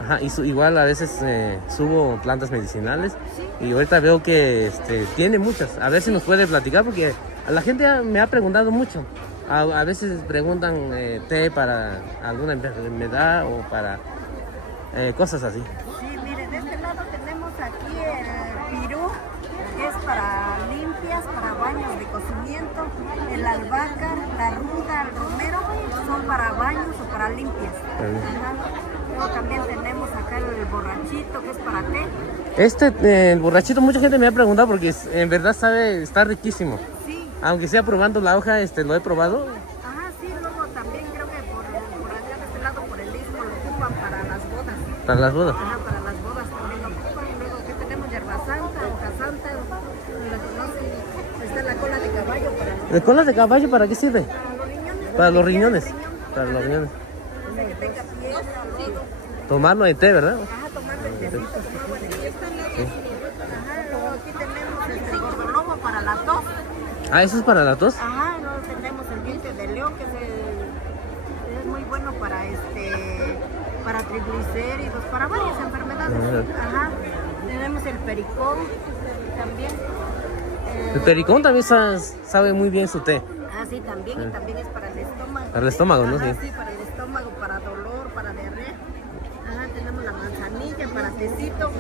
Ajá, igual a veces subo plantas medicinales y ahorita veo que tiene muchas. A ver si nos puede platicar porque a la gente me ha preguntado mucho. A veces preguntan té para alguna enfermedad o para cosas así. Sí, mire, de este lado tenemos aquí el pirú, que es para limpias, para baños de cocimiento. El albahaca, la ruda, el romero son para baños o para limpias. Luego también tenemos acá el borrachito, que es para té. El borrachito, mucha gente me ha preguntado porque en verdad está riquísimo. Sí. Aunque sea probando la hoja, lo he probado. Ajá, sí, luego también creo que por allá de este lado, por el istmo, lo ocupan para las bodas. Para las bodas. Ajá, para las bodas también lo ocupan. Luego que tenemos hierba santa, hoja santa, la conocen. Está la cola de caballo para ¿La cola de caballo para qué sirve? los riñones. Para los riñones. Para los riñones. Dice que tenga piedra, lodo. Tomarlo en té, ¿verdad? Ajá, tomando el tecito, tomando el fiesta. Ajá, luego aquí tenemos el gordolobo para la tos. ¿Eso es para la tos? Ajá, luego tenemos el diente de león, que es muy bueno para triglicéridos, para varias enfermedades. Ajá, tenemos el pericón también. El pericón también sabe muy bien su té. Ah, sí, también, y también es para el estómago. Para el estómago, ¿no? Ajá, Sí. sí, para el estómago, para dolor, para diarrea. Ajá, tenemos la manzanilla para tecito.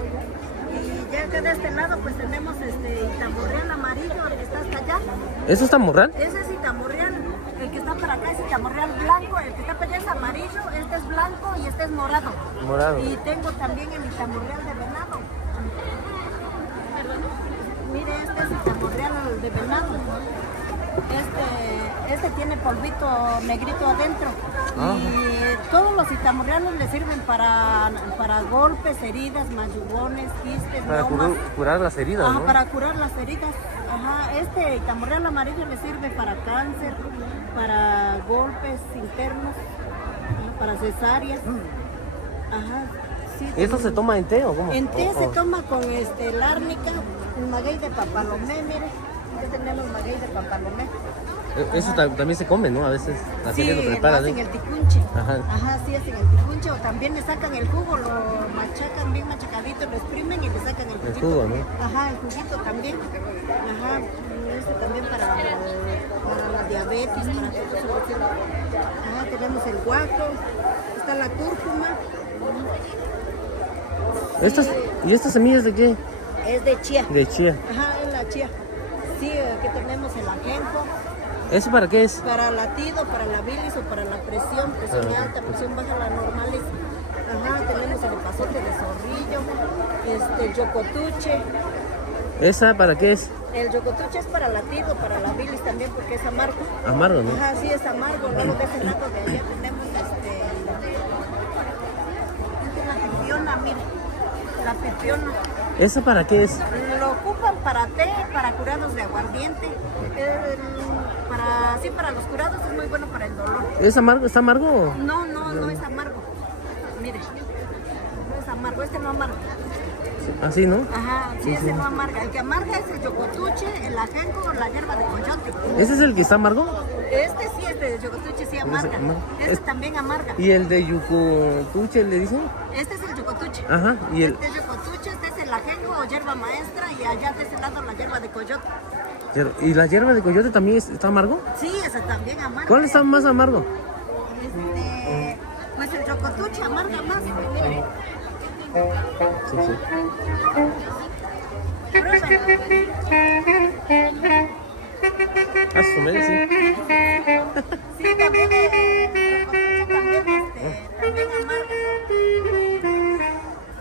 Y ya que de este lado, pues tenemos itamorreal amarillo, el que está hasta allá. ¿Eso es tamorral? Ese es itamorreal. El que está para acá es itamorreal blanco. El que está para allá es amarillo, este es blanco y este es morado. Morado. Y tengo también el itamorreal de venado. Mire, este es itamorreal de venado. Este tiene polvito negrito adentro. Y todos los itamorreanos le sirven para golpes, heridas, mayugones, quistes, Para lomas. curar las heridas, Ajá, ¿no? para curar las heridas. Ajá, este itamorreal amarillo le sirve para cáncer, para golpes internos, para cesáreas. Ajá, sí. ¿Y eso se toma en té o cómo? En té se toma con el árnica, el maguey de papalomé, mire. Aquí tenemos maguey de papalomé. Eso también se come, ¿no? A veces la Sí, gente lo lo prepara. hacen ¿sí? el ticunche. Ajá. Ajá, sí, hacen el ticunche. O también le sacan el jugo, lo machacan bien machacadito, lo exprimen y le sacan el juguito. jugo, ¿no? Ajá, el juguito también. Ajá, también para la diabetes, para todo eso lo sirve. Ajá, tenemos el guaco, está la cúrcuma. ¿Y estas semillas de qué? Es de chía. De chía. Ajá, es la chía. Sí, aquí tenemos el ajenjo. ¿Eso para qué es? Para latido, para la bilis o para la presión alta, presión baja, la normal es. Ajá, tenemos el pasote de zorrillo, el yocotuche. ¿Esa para qué es? El yocotuche es para latido, para la bilis también porque es amargo. Amargo, ¿no? Ajá, sí es amargo. Luego de ese lado de allá tenemos la pipiona, mire, la pipiona. ¿Eso para qué es? Lo ocupan para té, para curados de aguardiente, para los curados es muy bueno para el dolor. ¿Es amargo? ¿Está amargo? No es amargo. Mire, no es amargo, este no amarga. Así, ¿no? Ajá, sí, ese no amarga. El que amarga es el yocotuche, el ajenjo o la hierba de coyote. ¿Ese es el que está amargo? Este sí, de yocotuche sí amarga. Este también amarga. ¿Y el de yucotuche le dicen? Este es el yocotuche. Ajá, y el... Este es yocotuche, este es el ajenjo o hierba maestra y allá de ese lado la hierba de coyote. ¿Y la hierba de coyote también está amargo? Sí, ese también amarga. ¿Cuál está más amargo? Pues el yocotuche amarga más. Mire. Sí, sí. Ah, su medio, sí. Sí, también también amarga.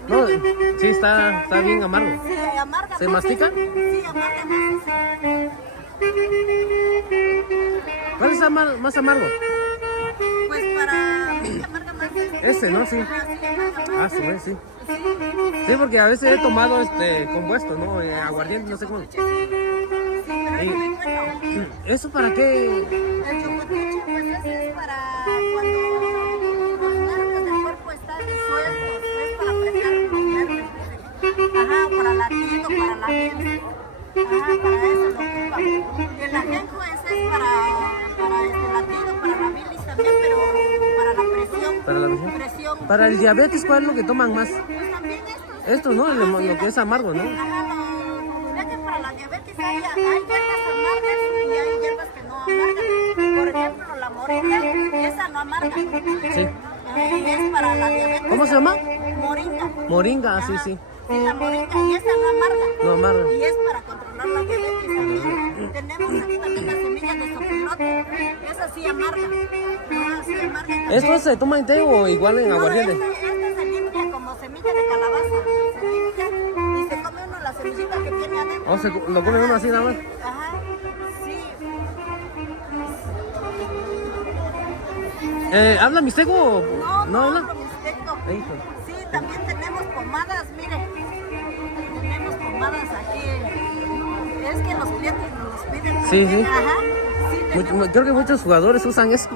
No, sí, está bien amargo. Sí, amarga. ¿Se más, mastica? Sí, amarga más. ¿Cuál es más amargo? Pues para mí amarga más. Ese, ¿no? Sí. Ajá, sí, amarga más. Ah, su medio, sí. Sí, porque a veces he tomado compuesto, ¿no? Aguardiente, no sé cómo. Sí, pero es muy bueno. ¿Eso para qué? El chocoteche, pues ese es para cuando los nervios del cuerpo están sueltos, es para apretar los nervios. Ajá, para latido, para la bilis. Ajá, para eso lo ocupan. El ajenjo ese es para latido, para la bilis también, pero para la presión. ¿Para la presión? Para el diabetes, ¿cuál es lo que toman más? Pues también estos. Esto, ¿no? Lo que es amargo, ¿no? Ajá, ya que para la diabetes hay hierbas amargas y hay hierbas que no amargan. Por ejemplo, la moringa, esa no amarga. Sí. Y es para la diabetes. ¿Cómo se llama? Moringa. Moringa, sí, Ajá. sí. Sí, la moringa, y esa no amarga. No amarga. Y es para controlar la diabetes también. Tenemos aquí también la semilla de sopilote. Esa sí amarga. Ah, sí amarga. ¿Esto se toma en té o igual en No, aguardiente? esta se limpia como semilla de calabaza. Se limpia y se come uno la semillita que tiene adentro. ¿O lo come uno así nada más? Ajá, sí. ¿Habla mixteco o No habla? hablo mixteco. Hijo. Sí, también tenemos pomadas, mire. Tenemos pomadas aquí. Es que los clientes nos los piden. Sí, también. sí. Ajá. Sí, tenemos. Creo que muchos jugadores usan eso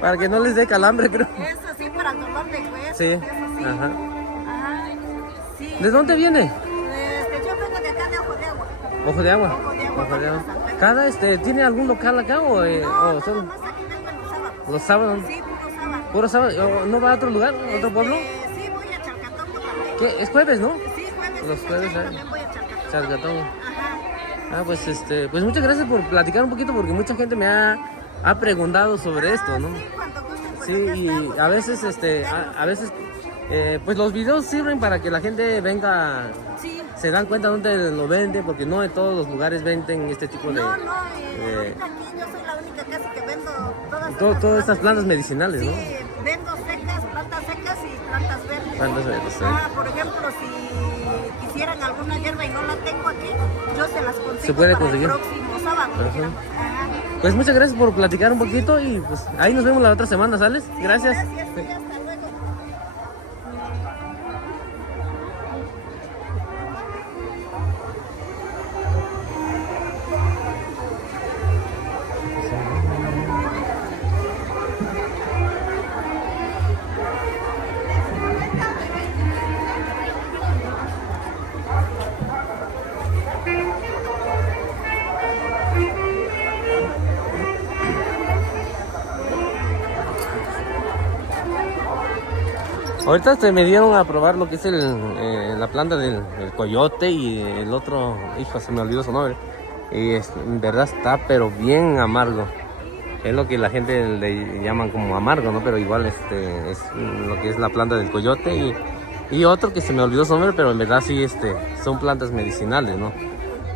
para que no les dé calambre, creo. Eso sí, para el dolor de hueso. Sí, Eso sí. ajá. Ajá. Sí. ¿De dónde viene? Yo vengo de acá de Ojo de Agua. Ojo de agua. Ojo de Agua. Ojo de agua. ¿Cada ¿tiene algún local acá o No, nada solo más aquí vengo en los los sábados. sábados? Sí, puro sábado. ¿Puro sábado? ¿No va a otro lugar, otro pueblo? Sí, voy a Chalcatongo también. ¿Qué? Es jueves, ¿no? Sí, jueves. Los sí, jueves, también voy a Chalcatongo. Chalcatongo. Ajá. Ah, pues pues muchas gracias por platicar un poquito porque mucha gente me ha preguntado sobre esto, ¿no? Sí, cuando gusten, pues Sí, acá y estamos. a veces a veces pues los videos sirven para que la gente venga, Sí. se dan cuenta dónde lo venden, porque no en todos los lugares venden este tipo de No, ahorita aquí yo soy la única casi que vendo todas estas plantas medicinales, ¿no? Sí, vendo plantas secas y plantas verdes. Plantas verdes, sí. Por ejemplo, si quisieran alguna hierba y no la tengo aquí, yo se las consigo ¿Se puede para conseguir? el próximo sábado. Ajá. Ajá. Pues muchas gracias por platicar un poquito y pues ahí nos vemos la otra semana, ¿sales? Gracias. Gracias, sí, hasta luego. Ahorita me dieron a probar lo que es la planta del coyote y el otro, hijo, se me olvidó su nombre. Y en verdad está pero bien amargo. Es lo que la gente le llaman como amargo, ¿no? Pero igual es lo que es la planta del coyote y otro que se me olvidó su nombre, pero en verdad sí son plantas medicinales, ¿no?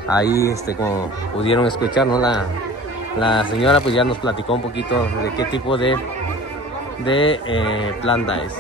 Ahí como pudieron escuchar, ¿no? La señora pues ya nos platicó un poquito de qué tipo de planta es.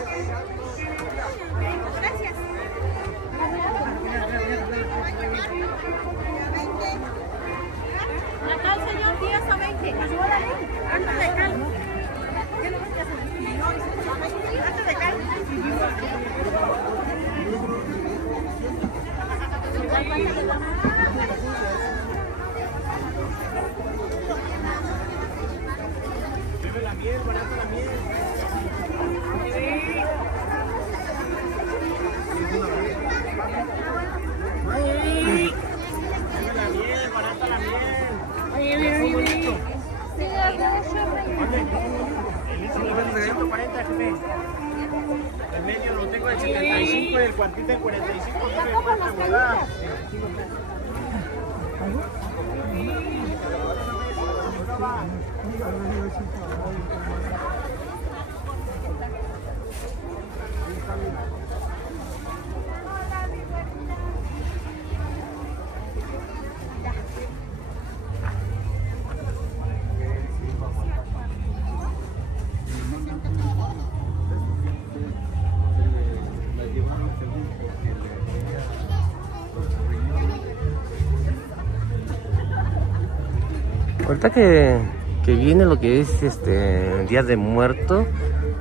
El medio lo tengo el 75 y el cuartito el 45. Ahorita que viene lo que es Día de Muerto,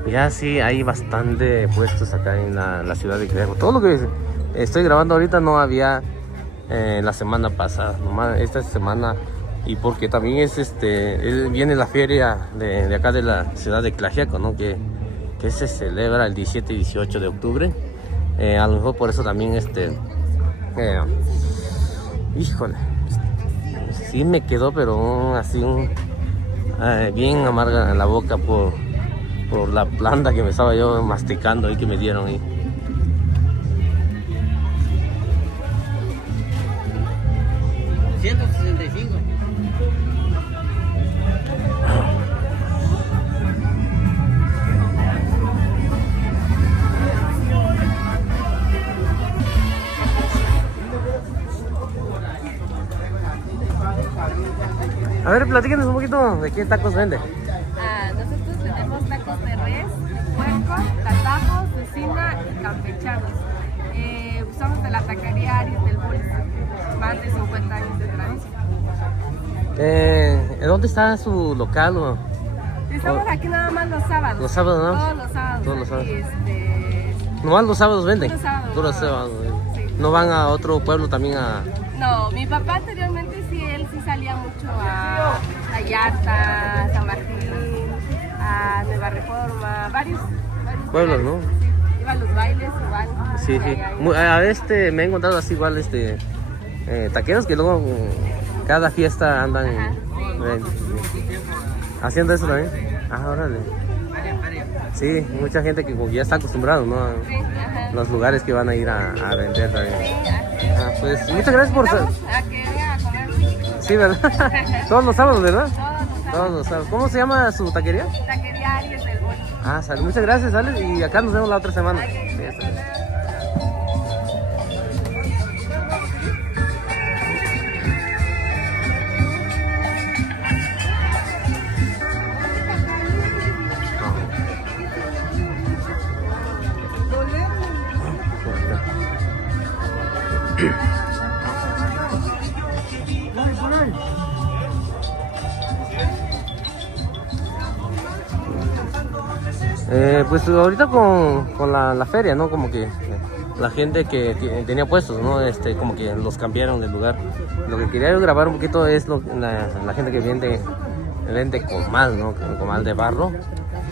ya sí hay bastante puestos acá en la ciudad de Claxco. Todo lo que estoy grabando ahorita no había la semana pasada, nomás esta semana, y porque también viene la feria de acá de la ciudad de Claxco, ¿no? Que se celebra el 17 y 18 de octubre. A lo mejor por eso también híjole, sí me quedó, pero así bien amarga en la boca por la planta que me estaba yo masticando y que me dieron ahí. A ver, platíquenos un poquito de qué tacos vende. Nosotros tenemos tacos de res, de puerco, catapos, cecina y campechanos. Somos de la taquería Aries del Bulls, más de 50 años de tradición. ¿Dónde está su local? Estamos aquí nada más los sábados. Los sábados, ¿no? Todos los sábados. Todos los sábados. Y ¿Nomás los sábados venden? Los sábados. Todos los sábados. Sí. ¿No van a otro pueblo también a...? No, mi papá anteriormente sí, él sí salía mucho a Yarta, a San Martín, a Nueva Reforma, varios Pueblos, lugares. ¿no? Sí, iba a los bailes igual. Sí, sí. Me he encontrado así igual taqueros que luego cada fiesta andan haciendo eso también. Ah, órale. Sí, mucha gente que como que ya está acostumbrado, ¿no? Sí, ajá. Los lugares que van a ir a vender también. Sí, así es. Pues muchas gracias por... Vamos a que venga a comer. Sí, ¿verdad? Todos los sábados, ¿verdad? Todos los sábados. Todos los sábados. ¿Cómo se llama su taquería? Taquería Aries del Bulls. Ah, sale. Muchas gracias, Alex. Y acá nos vemos la otra semana. Sí, hasta luego. Pues ahorita con la feria, ¿no? Como que la gente que tenía puestos, ¿no? Como que los cambiaron de lugar. Lo que quería yo grabar un poquito es la gente que vende comal, ¿no? Comal de barro.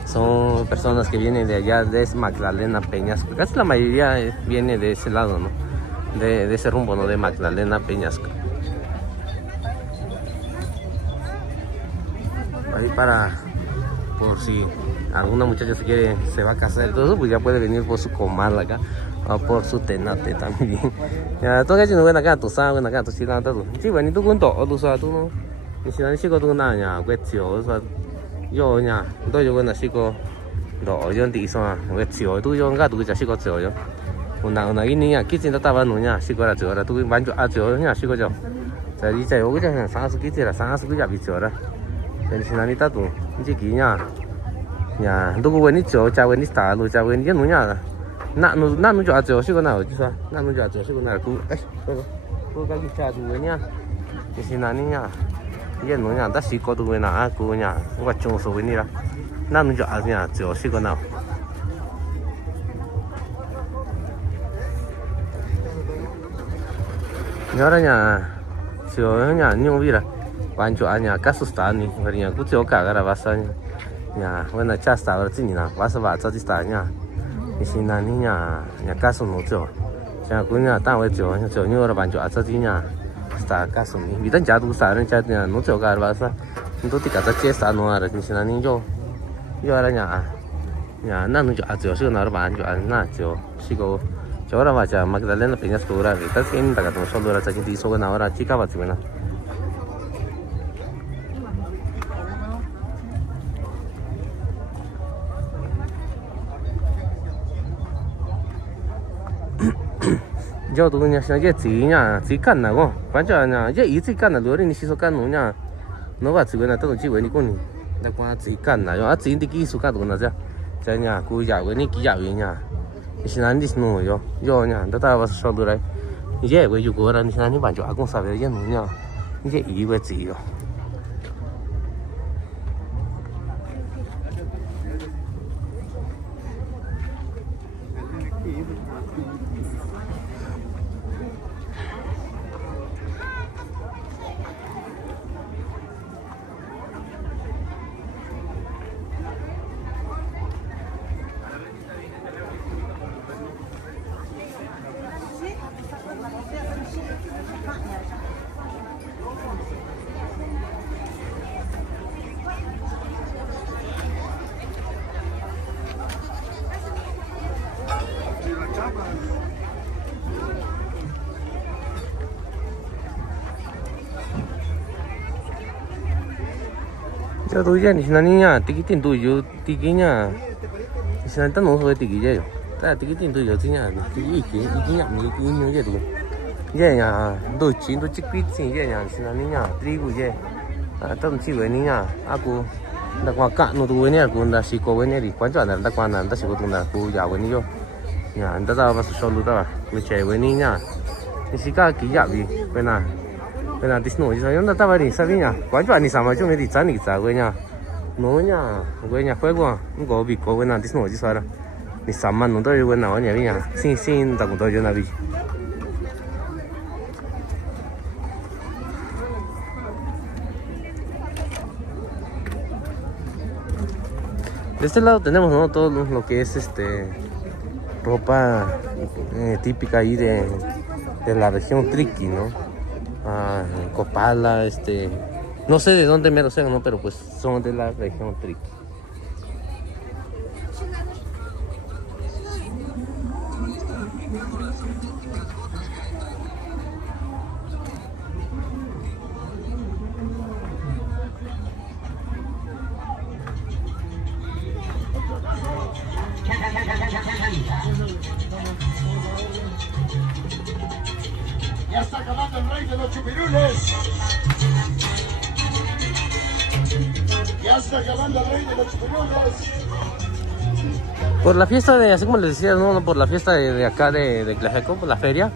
Son personas que vienen de allá, de Magdalena Peñasco. Casi la mayoría viene de ese lado, ¿no? De ese rumbo, ¿no? De Magdalena Peñasco. Ahí por si alguna muchacha se va a casar y todo eso, pues ya puede venir por su comal acá, o por su tenate también. Ya, todo eso no ven acá, tú sabes, acá, tú sí, nada, todo. Sí, bueno, tú cuento, tú sabes, tú no. Y si no, chico, tú nada, ya, pues, tío, yo, ya, todo yo, bueno, chico, no, yo, di, so, pues, tío, tú, yo, acá, tú, ya, chico, tío, yo. Una guinea, kitchen, estaba, no, ya, chico, era, tío, tú, banjo, tío, ya, chico, yo. O sea, dice, yo, ya, sang, kitchen, era, sang, ya, bicho, era. Pero si no, ni tú, ni guinea. Ya, tú que venís yo, ya venís ta, tú ya venís no ya, no yo hago, sí que no, yo sé, no yo hago, sí que no, tú que aquí ya tú venís, y si no niña, ya no ya, da sí que tú venís a tú ya,我中午venís了，那你就hago ya，就sí que no。你ahora ya, yo ya no vi了，完全啊ya caso está ni, pero ya tú yo cagar bastante。Ya, bueno, ya está, ahora sí, ya, vas a ver, ya está, ya. Y si no, ya, ya caso no yo. Ya, cuando ya tan bueno, yo, yo ahora van yo a hacer ya, está caso ni. Midan ya tú sabes, ya, ya no yo cagar vas a. Entonces, cada día está no ahora, ni si no ni yo ahora ya, no yo hago, sí que no ahora van yo, na yo, sí que yo ahora vaya, Magdalena Peñasco ahora, ahorita tienen que tomar solo ahora, ya que hizo una hora, chica, va a ser yo tu nya sia ye zi nya zi kan na go ban ja nya ye yi zi kan na lo ni si so kan no nya no ba zi na to ji we ni ko ni da kwa zi kan na yo a zi ndi ki su ka do na ja ja nya ku ya we ni ki ya we nya ni si na ni no yo nya da ta ba so do rai ye we ju go ra ni si na ni ban jo a gong sa be ye no nya ye yi we zi yo Yo tôi giờ thì nãy nha, tí cái tiền tôi yo tí cái nha, thì nãy tao nói thôi tí cái giờ, ta tí cái tiền tôi yo tí nha, tí cái nhậm như cái như vậy thôi, giờ nha, tôi chỉ quyết xin giờ nha, thì nãy nha, tí cái giờ, tao chỉ với nãy nha, aku đặc quan cạn nó tôi nè, aku đã xí cô với nè, thì quan trọng là đặc quan là ta xí cô tôi là cô giàu với nè yo, nha, ta ra vào số luôn ta, mình chơi với nè nha, thì xí cả cái giàu gì, bên nào. Bên nào Disney chứ sao? Ta vào đi sao nhá? Quan trọng là sao mà chúng mình đi chán đi sao vậy nhá? Nó nhá, vậy nhá phải quá, không có bị có bên nào Disney chứ sao đó? Đi sao mà nó tới bên nào nhá vậy nhá? Xin ta cũng tới chỗ nào đi? De este lado tenemos, ¿no? Todo lo que es ropa típica ahí de la región Triqui, ¿no? Copala, no sé de dónde mero sean, ¿no? Pero pues son de la región Triqui. Ya está acabando el rey de los chupirules. Ya está acabando el rey de los chupirules. Por la fiesta de, así como les decía, ¿no? Por la fiesta de acá de Tlajeco, por la feria,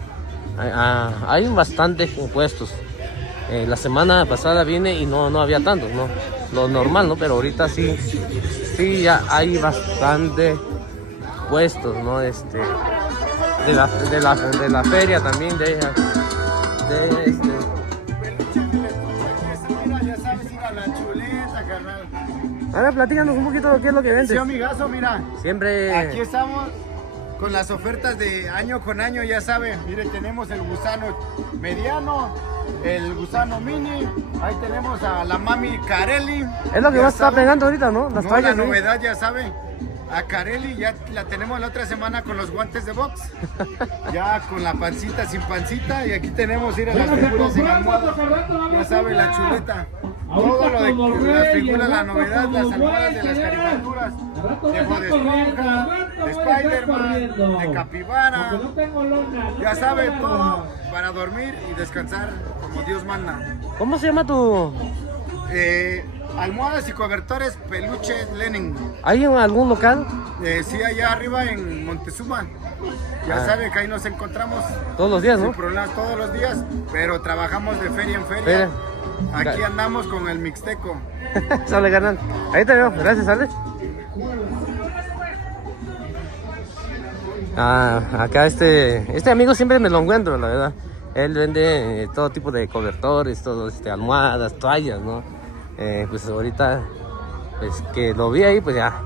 hay bastantes puestos. La semana pasada vine y no había tantos, ¿no? Lo normal, ¿no? Pero ahorita sí ya hay bastante puestos, ¿no? De la feria también, Ya sabes ir a la chuleta, carnal. A ver, platícanos un poquito de qué es lo que vendes. Sí, amigazo, mira. Siempre... Aquí estamos con las ofertas de año con año, ya saben. Mire, tenemos el gusano mediano, el gusano mini. Ahí tenemos a la mami Carelli. Es lo que más está pegando ahorita, ¿no? Las No, toallas, la ¿sí? novedad, ya saben. A Carelli ya la tenemos la otra semana con los guantes de box. Ya con la pancita sin pancita. Y aquí tenemos ir a las figuras en almohada. Ya saben, la chuleta. Todo lo de las figuras, la novedad, las almohadas de las caricaturas. De Bob Esponja, de Spider-Man, de Capibara. Ya saben, todo para dormir y descansar como Dios manda. ¿Cómo se llama tu...? Almohadas y cobertores Peluche Lenin. ¿Hay en algún local? Sí, allá arriba en Montezuma. Ya sabe que ahí nos encontramos. Todos los días, Sin ¿no? problemas todos los días, pero trabajamos de feria en feria. Aquí andamos con el Mixteco. Sale ganando. Ahí te veo. Gracias, Ale. Acá este amigo siempre me lo encuentro, la verdad. Él vende todo tipo de cobertores, todo, almohadas, toallas, ¿no? Pues ahorita, pues que lo vi ahí, pues ya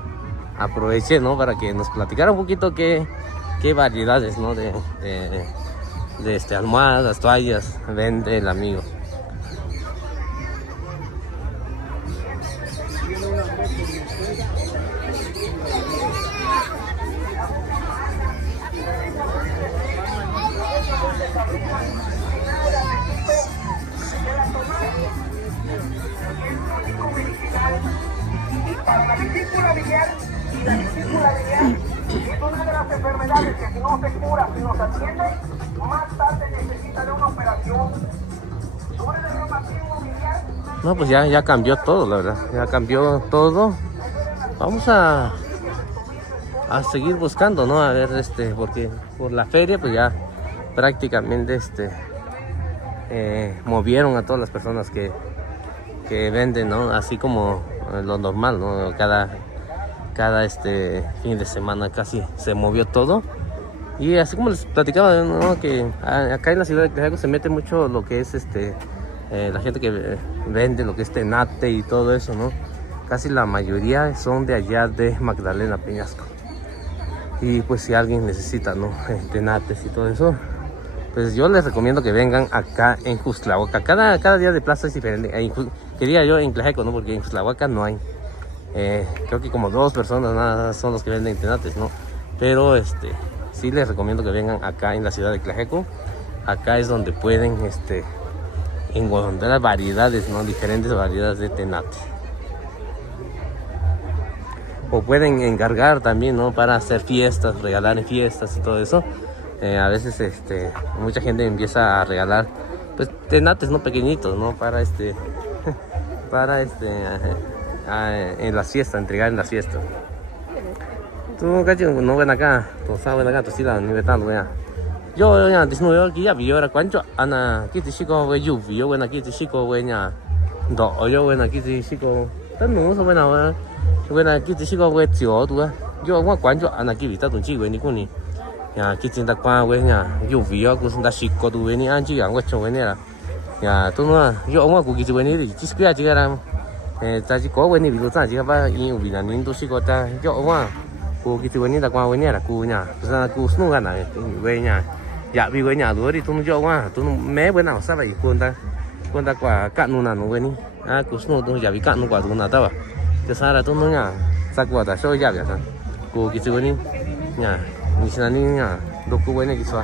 aproveché, ¿no? Para que nos platicara un poquito qué variedades, ¿no? De almohadas, toallas vende el amigo. Para la vesícula biliar y la vesícula biliar es una de las enfermedades que si no se cura, si no se atiende, más tarde necesita de una operación. Sobre el reumatismo biliar. No, pues ya cambió todo, la verdad. Ya cambió todo. Vamos a seguir buscando, ¿no? A ver, porque por la feria, pues ya prácticamente movieron a todas las personas que venden, ¿no? Así como lo normal, ¿no? Cada fin de semana casi se movió todo. Y así como les platicaba, ¿no? Que acá en la ciudad de Tlaxiaco se mete mucho lo que es la gente que vende lo que es tenate y todo eso, ¿no? Casi la mayoría son de allá de Magdalena Peñasco. Y pues si alguien necesita, ¿no? Tenates y todo eso, pues yo les recomiendo que vengan acá en Juztlahuaca. Cada día de plaza es diferente. Quería yo en Tlaxiaco, ¿no? Porque en Juztlahuaca no hay. Creo que como 2 personas nada son los que venden tenates, ¿no? Pero sí les recomiendo que vengan acá en la ciudad de Tlaxiaco. Acá es donde pueden encontrar variedades, ¿no? Diferentes variedades de tenate. O pueden encargar también, ¿no? Para hacer fiestas, regalar en fiestas y todo eso. A veces mucha gente empieza a regalar pues tenates, ¿no? Pequeñitos, ¿no? Para en las fiestas, entregar en las fiestas. Tú cacho no ven acá, tú sabes acá, tú sí la ni vetando ya. Yo ya disno aquí ya vio ahora cuánto ana kiti chico we yu vio buena kiti chico we nya do yo buena kiti chico tan no so buena kiti chico we tio tu yo wa cuánto ana kiti ta tu chi we ni kuni ya kiti ta kwa we nya yu vio ku sun da chico tu we ni an chi yang we cho we ni la ya tu no yo wa ku kiti we ni chi spia chi ga ta chi ko we ni bi lu ta chi ga ba yin u bi na nin tu chico ta yo wa cô kia tôi ní là qua với nhà là cô nhà, ra cô snu gan này về nhà, dạ vì về nhà rồi thì tôi nó cho qua, tôi mé bữa nào sao vậy con ta quả cạn luôn nào nó về ní, cô snu tôi dạ vì cạn luôn quả tôi nào tao à, cho sao là tôi nó nhà, sao quả ta soi dạ vậy sao, cô kia tôi ní nhà, như thế nào ní nhà, đâu cô về này kia sao.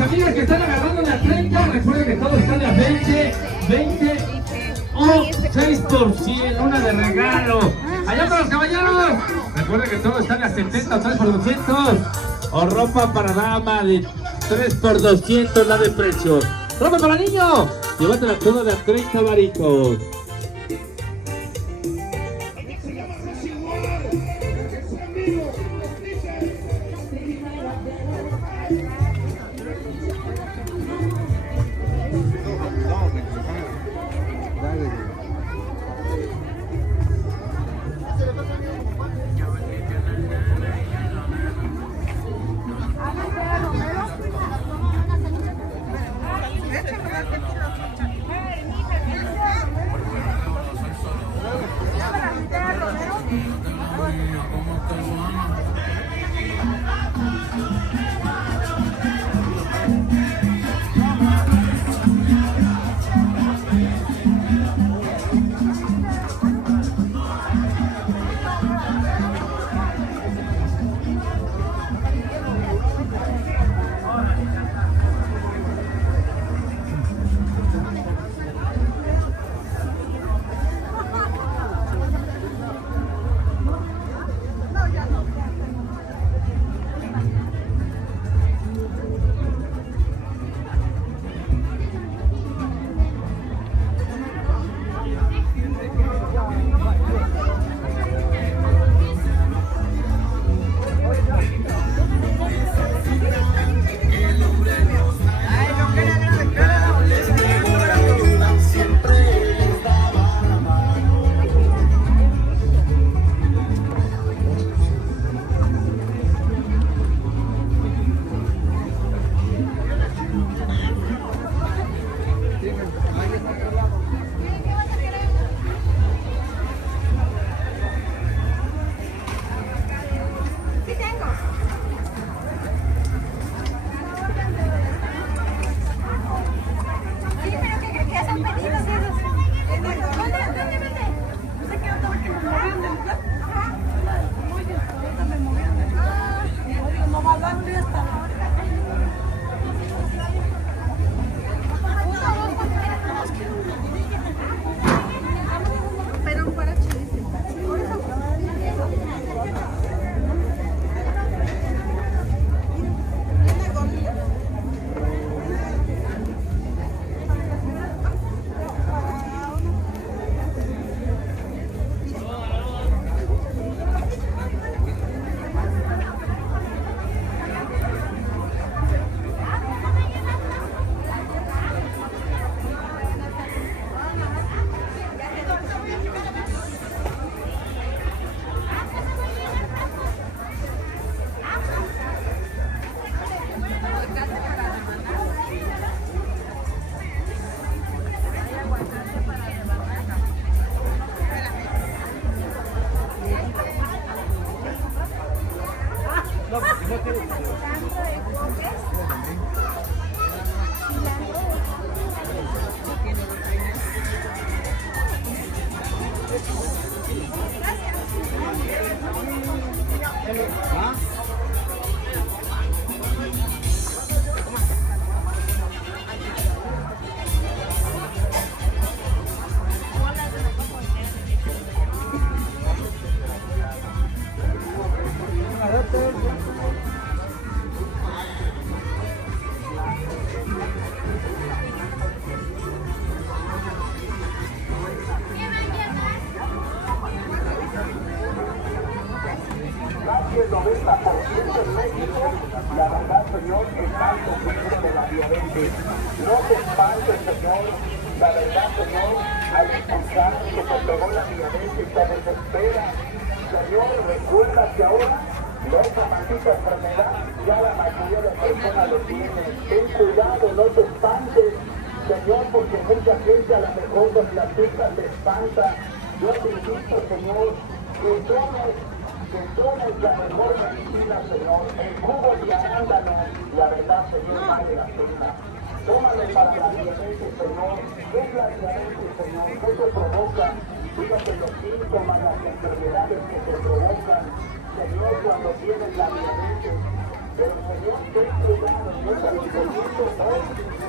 Amigas que están agarrando la 30, recuerden que todo está de a 20 o 6%, una de regalo. Allá para los caballeros, recuerden que todo está de a 70 o 3 por 200. O ropa para dama de 3 por 200, la de precio. Ropa para niño, llévatela toda de a 30 varitos. Casi el 90% en México, la verdad, Señor, están sufriendo de la diabetes. No se espante, Señor, la verdad, Señor, al escuchar que se pegó la diabetes, se desespera. Señor, recuerda que ahora esa maldita enfermedad ya la mayoría de las personas lo tienen. Ten cuidado, no te espantes, Señor, porque mucha gente a lo mejor con la cifra se espanta. Yo te invito, Señor, que tomes la mejor medicina, Señor. El jugo de arándano, la verdad, Señor, vale la pena. Tómale para la diabetes, Señor. ¿Qué es la diabetes, Señor? ¿Qué te provoca? Fíjate los síntomas, las enfermedades que te provocan, Señor, cuando tienes la diabetes. Pero, Señor, ten cuidado, no te lo recomiendo hoy.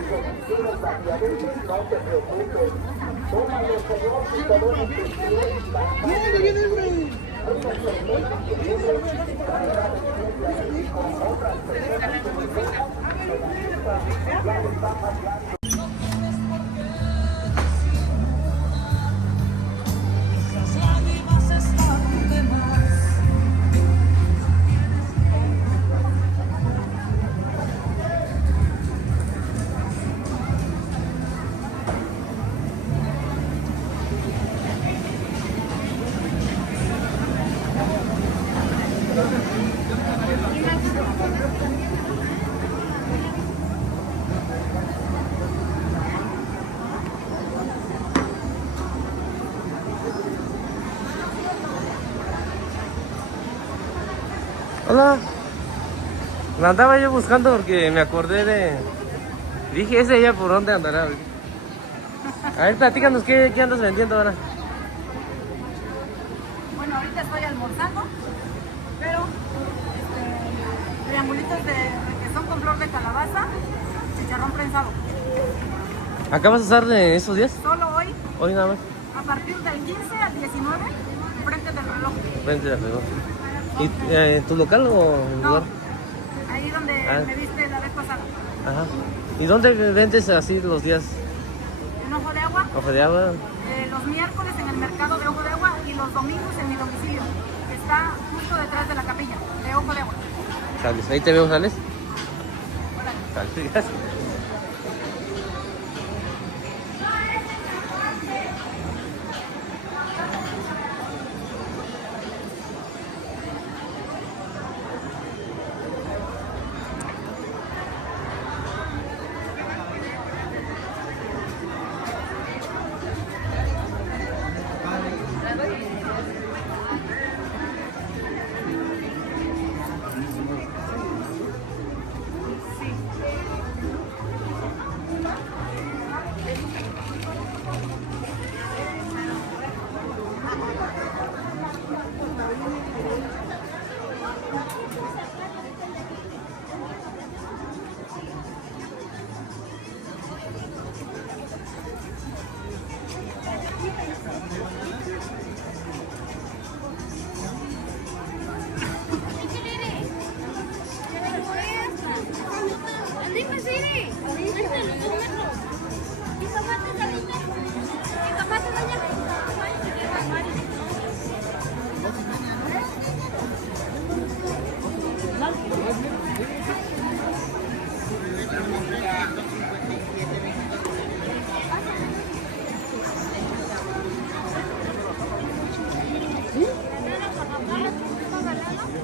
Si tienes la diabetes, no te preocupes. Tómalo, Señor, si te duele el intestino. Hola. La andaba yo buscando porque me acordé de... Dije, ese ya por dónde andará. A ver, platícanos, ¿qué andas vendiendo ahora? Bueno, ahorita estoy almorzando, pero triangulitos de requesón con flor de calabaza, chicharrón prensado. ¿Acá vas a estar de esos días? Solo hoy, Hoy nada más. a partir del 15 al 19, frente del reloj. Frente de reloj. ¿Y tu local o lugar? No, ahí donde me viste la vez pasada. Ajá. ¿Y dónde vendes así los días? En Ojo de Agua, ¿Ojo de agua? los miércoles en el mercado de Ojo de Agua y los domingos en mi domicilio, que está justo detrás de la capilla de Ojo de Agua. Sales. Ahí te veo, ¿sales? Sales, gracias.